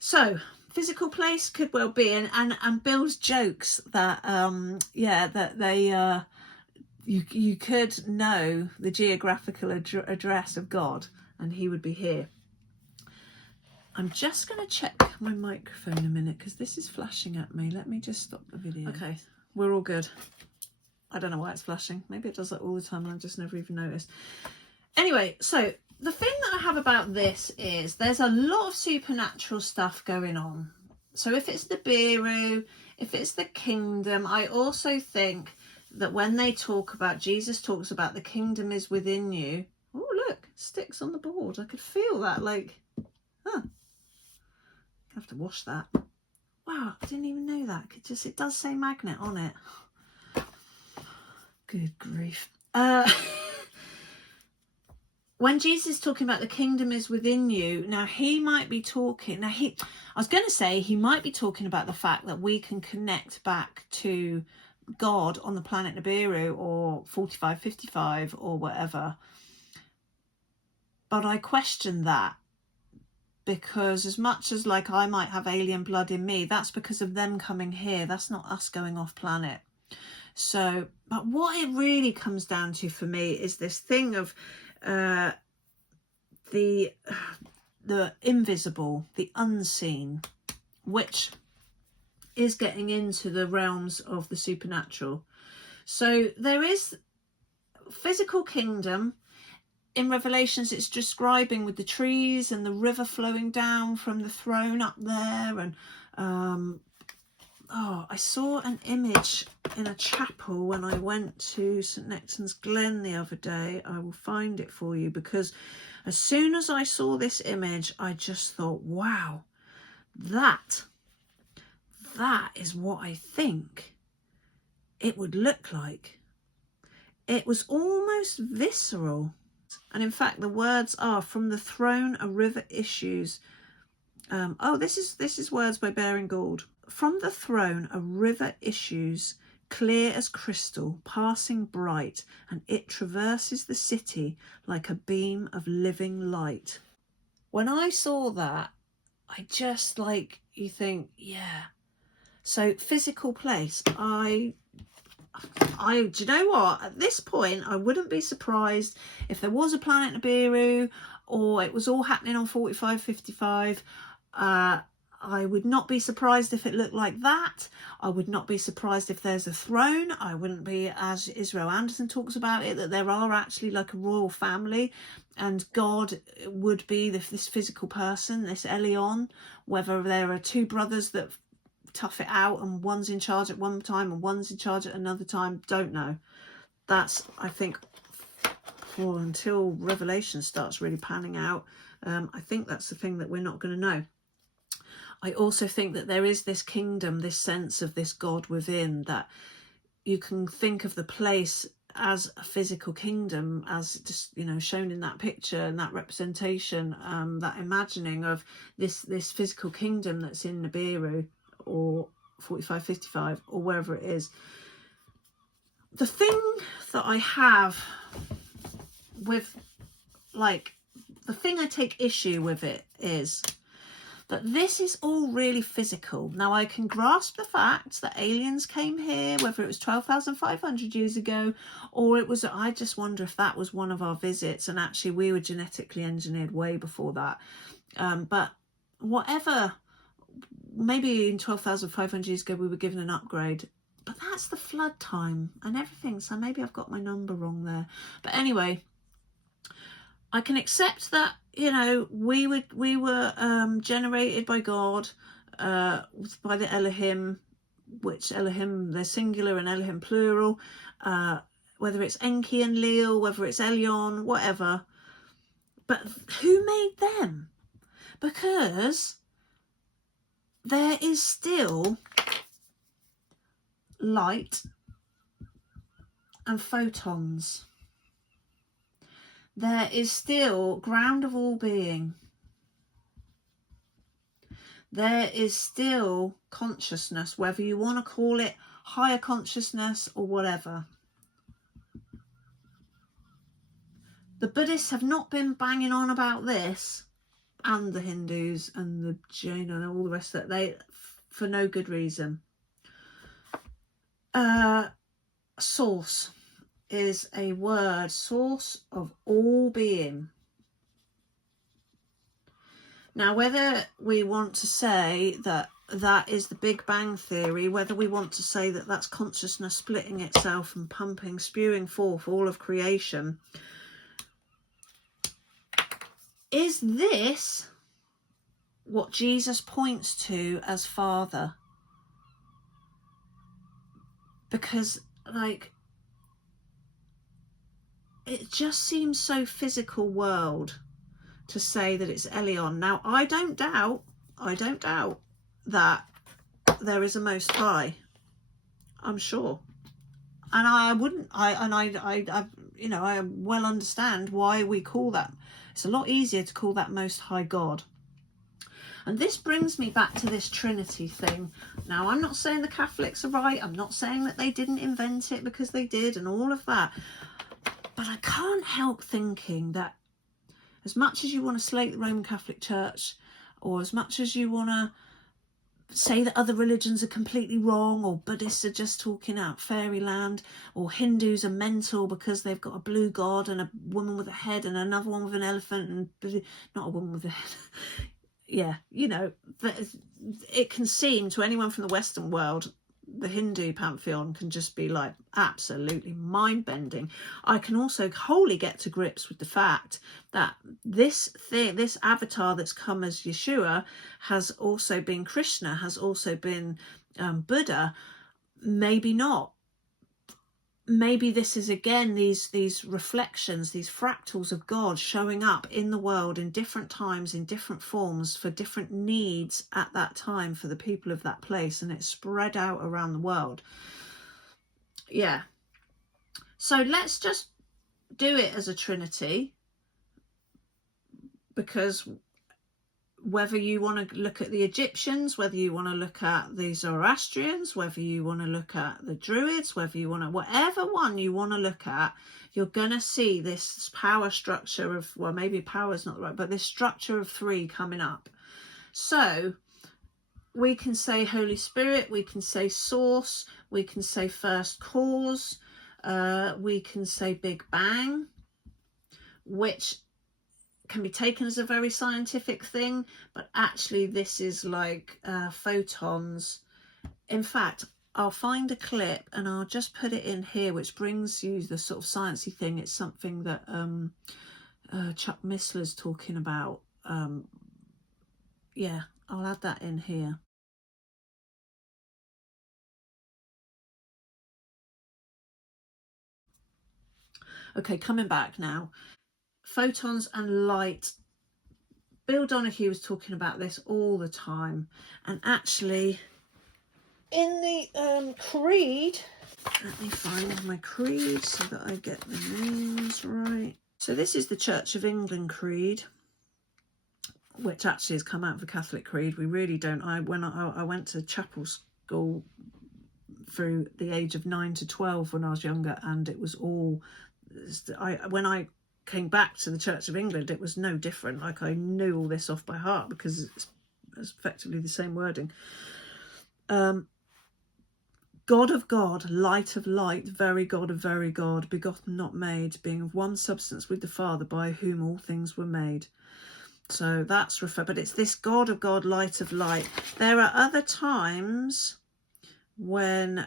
So, physical place could well be, and Bill's jokes that that they you could know the geographical address of God and he would be here. I'm just going to check my microphone a minute because this is flashing at me. Let me just stop the video. Okay, we're all good. I don't know why it's flashing. Maybe it does that all the time and I just never even noticed. Anyway, so the thing that I have about this is there's a lot of supernatural stuff going on. So if it's the Biru, if it's the kingdom, I also think that when they talk about, Jesus talks about the kingdom is within you. Oh, look, sticks on the board. I could feel that, like, huh. I have to wash that. Wow, I didn't even know that. It does say magnet on it. Good grief. When Jesus is talking about the kingdom is within you, now he might be talking, I was going to say he might be talking about the fact that we can connect back to God on the planet Nibiru or 4555 or whatever. But I question that, because as much as like I might have alien blood in me, that's because of them coming here. That's not us going off planet. So, but what it really comes down to for me is this thing of the invisible, the unseen, which is getting into the realms of the supernatural. So there is physical kingdom. In Revelations, it's describing with the trees and the river flowing down from the throne up there. And I saw an image in a chapel when I went to St Nectan's Glen the other day. I will find it for you, because as soon as I saw this image, I just thought, wow, that is what I think it would look like. It was almost visceral. And in fact, the words are, from the throne a river issues. This is words by Baring Gould. From the throne a river issues, clear as crystal, passing bright, and it traverses the city like a beam of living light. When I saw that, I just you think, yeah. So physical place, do you know what? At this point, I wouldn't be surprised if there was a planet Nibiru or it was all happening on 4555. I would not be surprised if it looked like that. I would not be surprised if there's a throne. I wouldn't be, as Israel Anderson talks about it, that there are actually like a royal family and God would be this physical person, this Elion, whether there are two brothers that tough it out and one's in charge at one time and one's in charge at another time, don't know. That's, I think, until Revelation starts really panning out, I think that's the thing that we're not going to know. I also think that there is this kingdom, this sense of this God within, that you can think of the place as a physical kingdom, as just, you know, shown in that picture and that representation, that imagining of this physical kingdom that's in Nibiru or 4555 or wherever it is. The thing that I have with, the thing I take issue with it is that this is all really physical. Now, I can grasp the fact that aliens came here, whether it was 12,500 years ago, or it was, I just wonder if that was one of our visits and actually we were genetically engineered way before that. But whatever, maybe in 12,500 years ago we were given an upgrade, but that's the flood time and everything. So maybe I've got my number wrong there. But anyway, I can accept that, you know, we were generated by God, by the Elohim, which Elohim, they're singular and Elohim plural, whether it's Enki and Leal, whether it's Elion, whatever. But who made them? Because there is still light and photons. There is still ground of all being. There is still consciousness, whether you want to call it higher consciousness or whatever. The Buddhists have not been banging on about this, and the Hindus and the Jain and all the rest of it, for no good reason. Source is a word, source of all being. Now, whether we want to say that that is the Big Bang Theory, whether we want to say that that's consciousness splitting itself and pumping, spewing forth all of creation, is this what Jesus points to as Father? Because, it just seems so physical world to say that it's Elion. Now, I don't doubt that there is a Most High. I'm sure, and I well understand why we call that. It's a lot easier to call that Most High God. And this brings me back to this Trinity thing. Now, I'm not saying the Catholics are right. I'm not saying that they didn't invent it, because they did, and all of that. But I can't help thinking that as much as you want to slate the Roman Catholic Church, or as much as you want to say that other religions are completely wrong, or Buddhists are just talking out fairyland, or Hindus are mental because they've got a blue god and a woman with a head and another one with an elephant, and not a woman with a head. Yeah, you know, it can seem to anyone from the Western world, the Hindu pantheon can just be like absolutely mind-bending. I can also wholly get to grips with the fact that this avatar that's come as Yeshua has also been Krishna, has also been Buddha. Maybe not. Maybe this is again these reflections, these fractals of God showing up in the world in different times, in different forms, for different needs at that time for the people of that place, and it's spread out around the world. Yeah. So let's just do it as a Trinity, because whether you want to look at the Egyptians, whether you want to look at the Zoroastrians, whether you want to look at the Druids, whether you want to, whatever one you want to look at, you're going to see this power structure of, well, maybe power is not the right, but this structure of three coming up. So we can say Holy Spirit, we can say source, we can say first cause, we can say Big Bang, which can be taken as a very scientific thing, but actually this is like photons. In fact, I'll find a clip and I'll just put it in here, which brings you the sort of sciencey thing. It's something that Chuck Missler's talking about. Yeah, I'll add that in here. Okay, coming back now. Photons and light. Bill Donahue was talking about this all the time, and actually in the creed, let me find my creed so that I get the names right. So this is the Church of England creed, which actually has come out of the Catholic creed. We really don't. When I went to chapel school through the age of 9 to 12 when I was younger, and it was all, when I came back to the Church of England, it was no different. Like, I knew all this off by heart because it's effectively the same wording. God of God, light of light, very God of very God, begotten not made, being of one substance with the Father, by whom all things were made. So that's but it's this God of God, light of light. There are other times when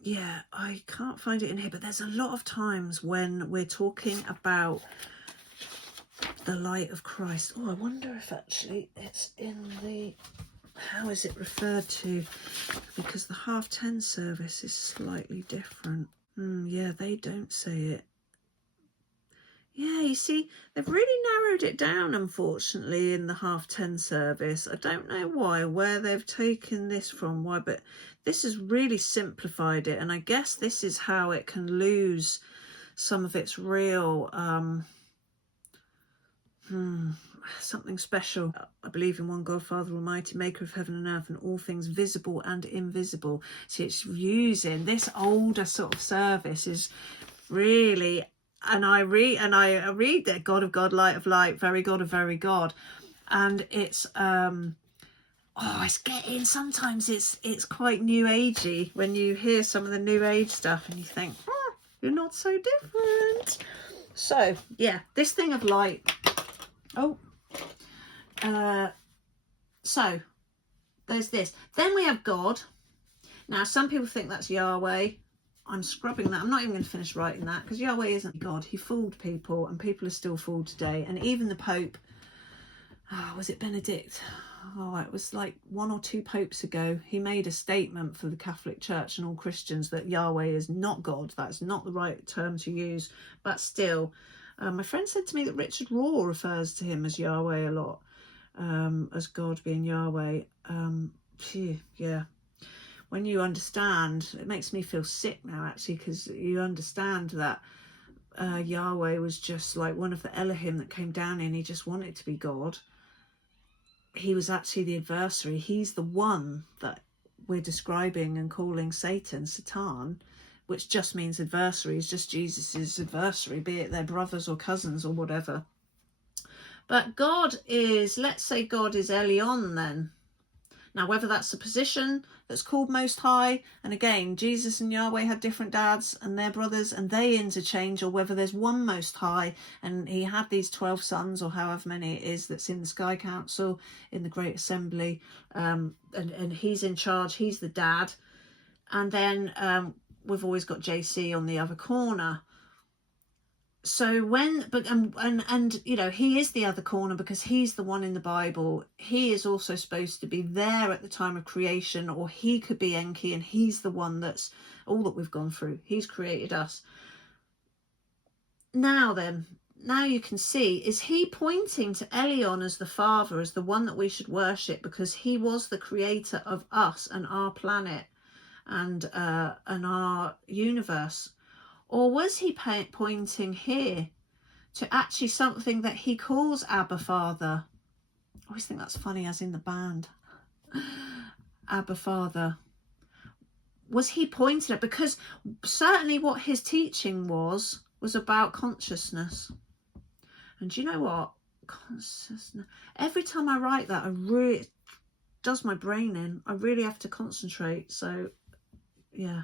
yeah, I can't find it in here, but there's a lot of times when we're talking about the light of Christ. Oh, I wonder if actually it's in the, how is it referred to? Because the 10:30 service is slightly different. Yeah, they don't say it. Yeah, you see, they've really narrowed it down, unfortunately, in the 10:30 service. I don't know why, where they've taken this from, why, but this has really simplified it, and I guess this is how it can lose some of its real something special. I believe in one God, Father Almighty, maker of heaven and earth, and all things visible and invisible. See, it's using this older sort of service is really, and I read that God of God, light of light, very God of very God, and it's it's getting, sometimes it's quite new agey when you hear some of the new age stuff and you think, you're not so different. So yeah, this thing of light. So there's this. Then we have God. Now some people think that's Yahweh. I'm scrubbing that. I'm not even going to finish writing that, because Yahweh isn't God. He fooled people, and people are still fooled today. And even the Pope, was it Benedict? It was like 1 or 2 popes ago. He made a statement for the Catholic Church and all Christians that Yahweh is not God. That's not the right term to use. But still, my friend said to me that Richard Rohr refers to him as Yahweh a lot, as God being Yahweh. Yeah. When you understand, it makes me feel sick now, actually, because you understand that Yahweh was just like one of the Elohim that came down and he just wanted to be God. He was actually the adversary. He's the one that we're describing and calling Satan, which just means adversary. Is just Jesus's adversary, be it their brothers or cousins or whatever. But God is, let's say God is Elyon then. Now, whether that's a position that's called Most High, and again, Jesus and Yahweh had different dads and their brothers, and they interchange, or whether there's one Most High, and he had these 12 sons, or however many it is that's in the Sky Council, in the Great Assembly, and he's in charge, he's the dad. And then we've always got JC on the other corner. So and you know, he is the other corner because he's the one in the Bible. He is also supposed to be there at the time of creation, or he could be Enki, and he's the one that's all that we've gone through. He's created us. Now you can see, is he pointing to Elyon as the father, as the one that we should worship, because he was the creator of us and our planet and our universe? Or was he pointing here to actually something that he calls Abba Father? always think that's funny, as in the band. Abba Father. Was he pointed at? Because certainly what his teaching was about consciousness. And do you know what? Consciousness. Every time I write that, it does my brain in. I really have to concentrate. So, yeah.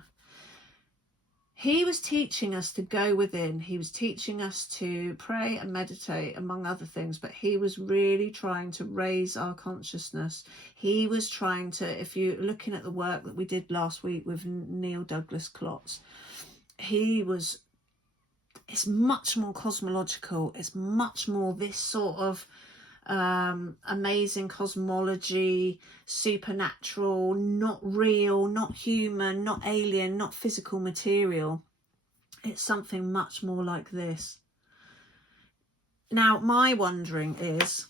He was teaching us to go within. He was teaching us to pray and meditate, among other things, but he was really trying to raise our consciousness. He was trying to, if you're looking at the work that we did last week with Neil Douglas Klotz, it's much more cosmological. It's much more this sort of amazing cosmology, supernatural, not real, not human, not alien, not physical material. It's something much more like this. Now, my wondering is,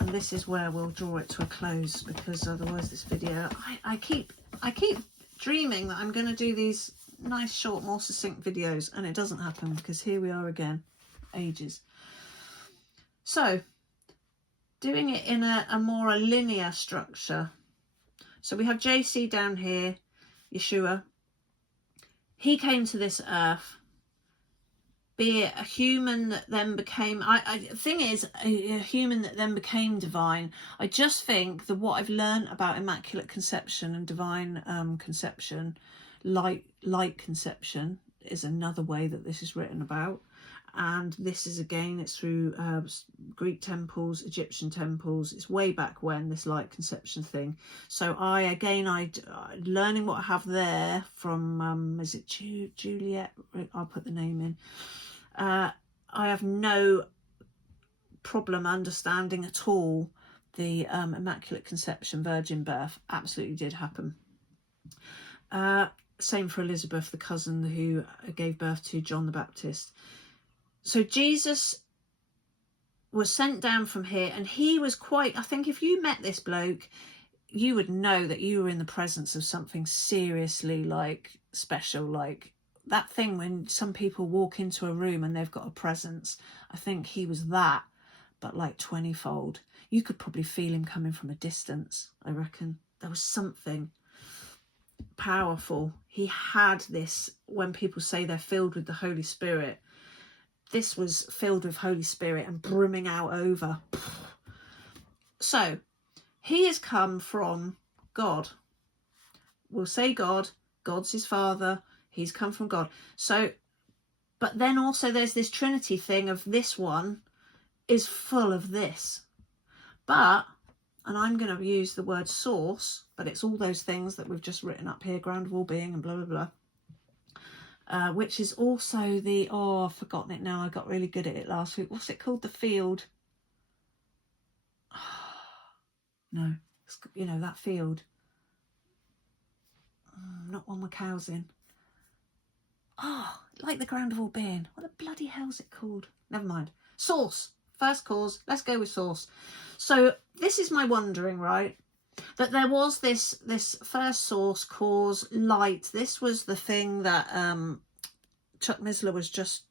and this is where we'll draw it to a close, because otherwise this video, I keep dreaming that I'm going to do these nice, short, more succinct videos, and it doesn't happen, because here we are again, ages. So, doing it in a more linear structure. So we have JC down here, Yeshua. He came to this earth, be it a human that then became, the thing is, a human that then became divine. I just think that what I've learned about Immaculate Conception and divine conception, light conception, is another way that this is written about. And this is, again, it's through Greek temples, Egyptian temples. It's way back when, this light conception thing. So learning what I have there from, is it Juliet? I'll put the name in. I have no problem understanding at all the Immaculate Conception, virgin birth. Absolutely did happen. Same for Elizabeth, the cousin who gave birth to John the Baptist. So Jesus was sent down from here, and he was quite, I think if you met this bloke, you would know that you were in the presence of something seriously special, like that thing when some people walk into a room and they've got a presence. I think he was that, but like 20-fold. You could probably feel him coming from a distance, I reckon. There was something powerful. He had this, when people say they're filled with the Holy Spirit, this was filled with Holy Spirit and brimming out over. So, he has come from God. We'll say God. God's his father. He's come from God. So, but then also there's this Trinity thing of this one is full of this. But, and I'm going to use the word source, but it's all those things that we've just written up here, ground of all being and blah, blah, blah. Which is also I've forgotten it now. I got really good at it last week. What's it called? The field. No, that field. Not one with cows in. Like the ground of all being. What the bloody hell's it called? Never mind. Source. First cause. Let's go with source. So this is my wondering, right? That there was this first source, cause, light. This was the thing that Chuck Missler was just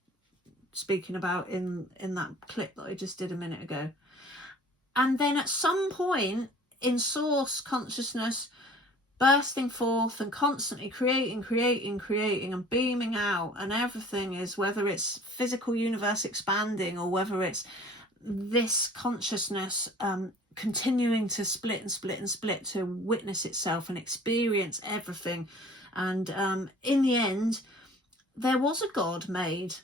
speaking about in that clip that I just did a minute ago. And then at some point in source consciousness, bursting forth and constantly creating and beaming out, and everything is, whether it's physical universe expanding or whether it's this consciousness continuing to split to witness itself and experience everything. And in the end, there was a God made.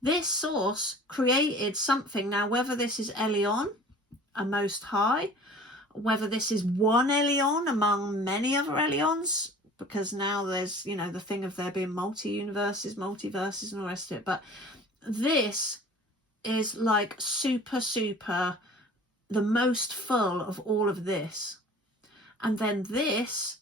This source created something. Now, whether this is Elion, a most high, whether this is one Elion among many other Elions, because now there's, the thing of there being multi-universes, multiverses and all the rest of it. But this is like super, the most full of all of this. And then this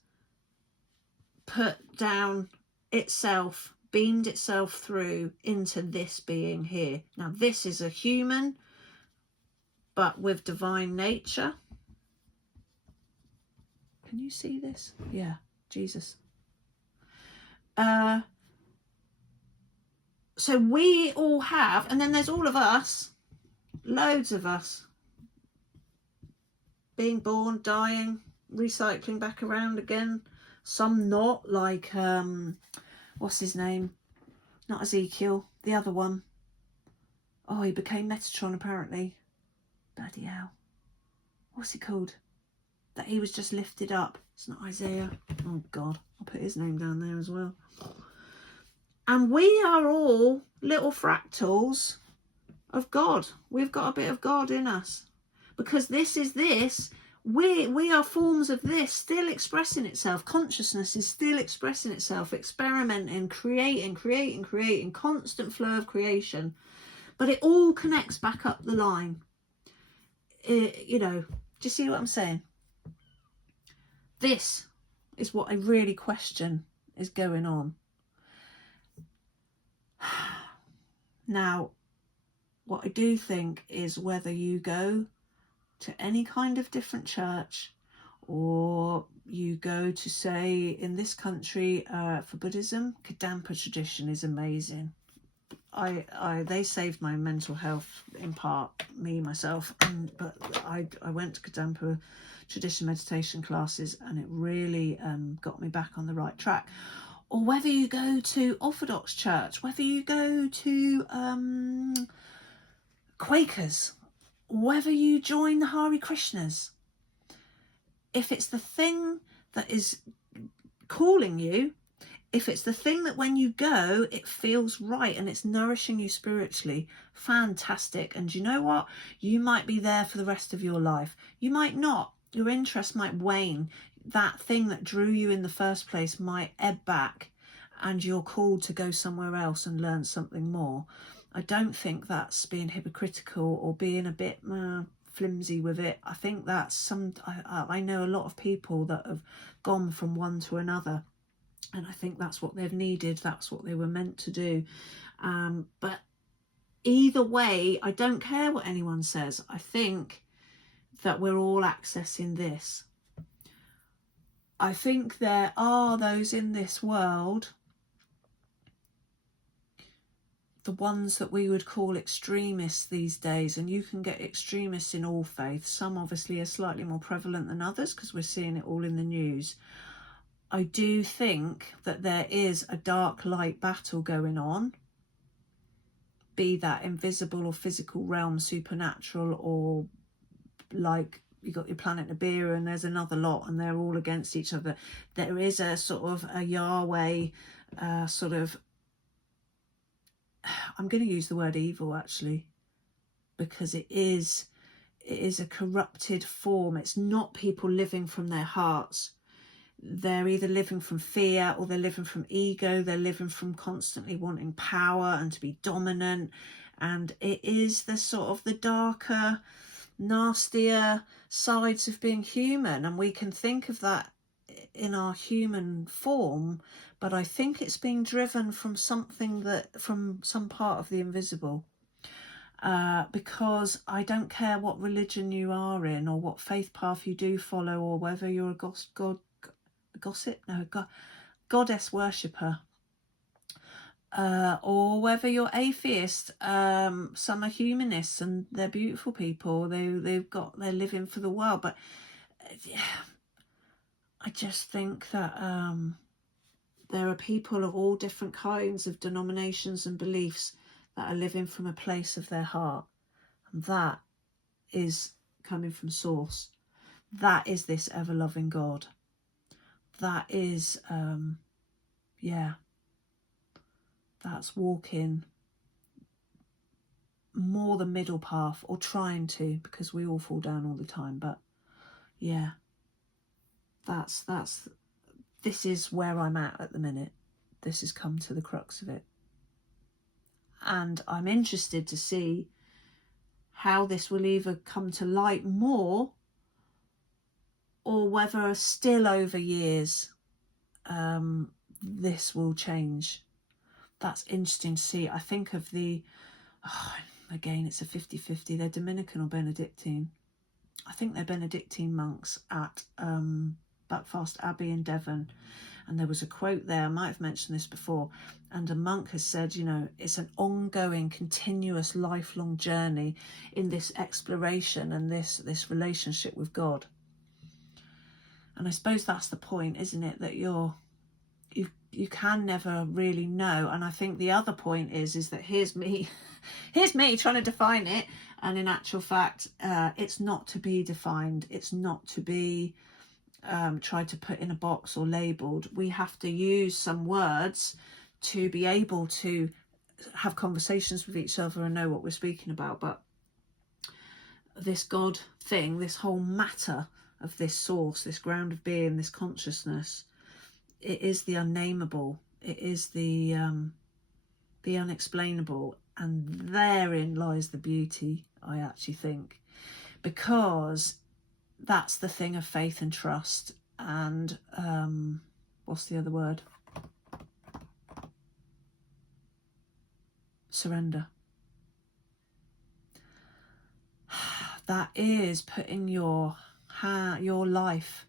put down itself, beamed itself through into this being here. Now, this is a human, but with divine nature. Can you see this? Yeah, Jesus. So we all have, and then there's all of us, loads of us. being born, dying, recycling back around again. Some not, like what's his name? Not Ezekiel, the other one. Oh, he became Metatron apparently. Bloody hell. What's he called? That he was just lifted up. It's not Isaiah. Oh God, I'll put his name down there as well. And we are all little fractals of God. We've got a bit of God in us. Because this is this. We are forms of this still expressing itself. Consciousness is still expressing itself, experimenting, creating, constant flow of creation. But it all connects back up the line. You know, do you see what I'm saying? This is what I really question is going on. Now, what I do think is whether you go to any kind of different church, or you go to, say, in this country, for Buddhism, Kadampa tradition is amazing. They saved my mental health in part, me myself, but I went to Kadampa tradition meditation classes, and it really got me back on the right track. Or whether you go to Orthodox church, whether you go to Quakers, whether you join the Hare Krishnas, if it's the thing that is calling you, if it's the thing that when you go, it feels right and it's nourishing you spiritually, fantastic. And you know what? You might be there for the rest of your life. You might not. Your interest might wane. That thing that drew you in the first place might ebb back, and you're called to go somewhere else and learn something more. I don't think that's being hypocritical or being a bit flimsy with it. I think that's I know a lot of people that have gone from one to another, and I think that's what they've needed. That's what they were meant to do. But either way, I don't care what anyone says. I think that we're all accessing this. I think there are those in this world, the ones that we would call extremists these days, and you can get extremists in all faiths. Some obviously are slightly more prevalent than others because we're seeing it all in the news. I do think that there is a dark light battle going on, be that invisible or physical realm, supernatural, or like you got your planet Nibiru and there's another lot and they're all against each other. There is a sort of a Yahweh sort of, I'm going to use the word evil actually, because it is a corrupted form. It's not people living from their hearts. They're either living from fear, or they're living from ego. They're living from constantly wanting power and to be dominant. And it is the sort of the darker, nastier sides of being human, and we can think of that in our human form, but I think it's being driven from something from some part of the invisible, because I don't care what religion you are in or what faith path you do follow, or whether you're a goddess worshipper, or whether you're atheist. Some are humanists and they're beautiful people. They're living for the world. But I just think that there are people of all different kinds of denominations and beliefs that are living from a place of their heart, and that is coming from source. That is this ever-loving God. That is that's walking more the middle path, or trying to, because we all fall down all the time. But yeah, this is where I'm at the minute. This has come to the crux of it, and I'm interested to see how this will either come to light more, or whether still over years this will change. That's interesting to see. I think of again, it's a 50-50. They're Dominican or Benedictine. I think they're Benedictine monks at Buckfast Abbey in Devon, and there was a quote there, I might have mentioned this before, and a monk has said, you know, it's an ongoing, continuous, lifelong journey in this exploration and this relationship with God. And I suppose that's the point, isn't it? That you can never really know. And I think the other point is that here's me trying to define it, and in actual fact, it's not to be defined. It's not to be tried to put in a box or labelled. We have to use some words to be able to have conversations with each other and know what we're speaking about. But this God thing, this whole matter of this source, this ground of being, this consciousness, it is the unnameable. It is the unexplainable, and therein lies the beauty, I actually think, because that's the thing of faith and trust and what's the other word? Surrender. That is putting your life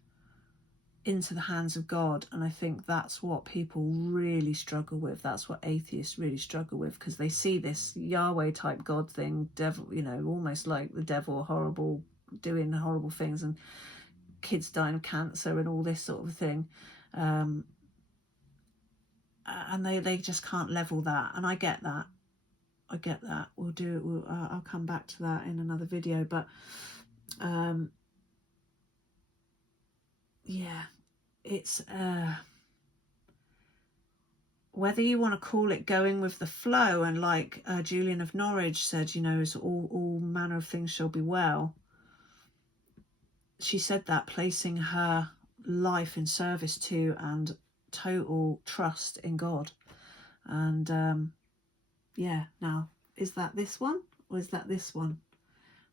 into the hands of God, and I think that's what people really struggle with. That's what atheists really struggle with, because they see this Yahweh type God thing, devil, you know, almost like the devil, horrible, doing horrible things, and kids dying of cancer and all this sort of thing, and they just can't level that. And I get that. I'll come back to that in another video, but yeah, it's whether you want to call it going with the flow, and like Julian of Norwich said, you know, is all manner of things shall be well. She said that, placing her life in service to and total trust in God. And yeah, now, is that this one or is that this one?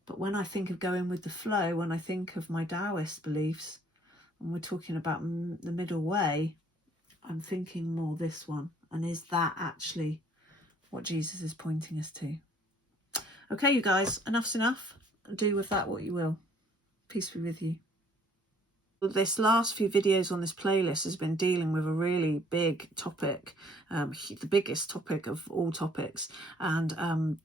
But when I think of going with the flow, when I think of my Taoist beliefs, and we're talking about the middle way, I'm thinking more this one. And is that actually what Jesus is pointing us to? Okay, you guys, enough's enough. Do with that what you will. Peace be with you. This last few videos on this playlist has been dealing with a really big topic, the biggest topic of all topics. And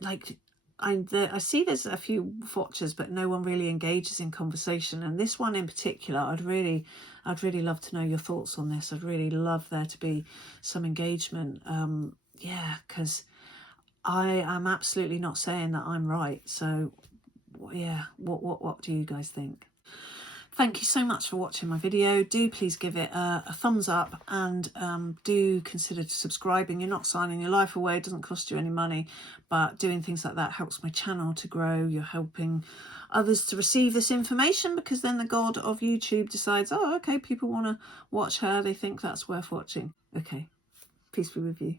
like, I see there's a few watchers, but no one really engages in conversation. And this one in particular, I'd really love to know your thoughts on this. I'd really love there to be some engagement. Yeah, because I am absolutely not saying that I'm right. So yeah, what do you guys think? Thank you so much for watching my video. Do please give it a thumbs up, and do consider subscribing. You're not signing your life away. It doesn't cost you any money, but doing things like that helps my channel to grow. You're helping others to receive this information, because then the God of YouTube decides, oh, okay, people want to watch her. They think that's worth watching. Okay, peace be with you.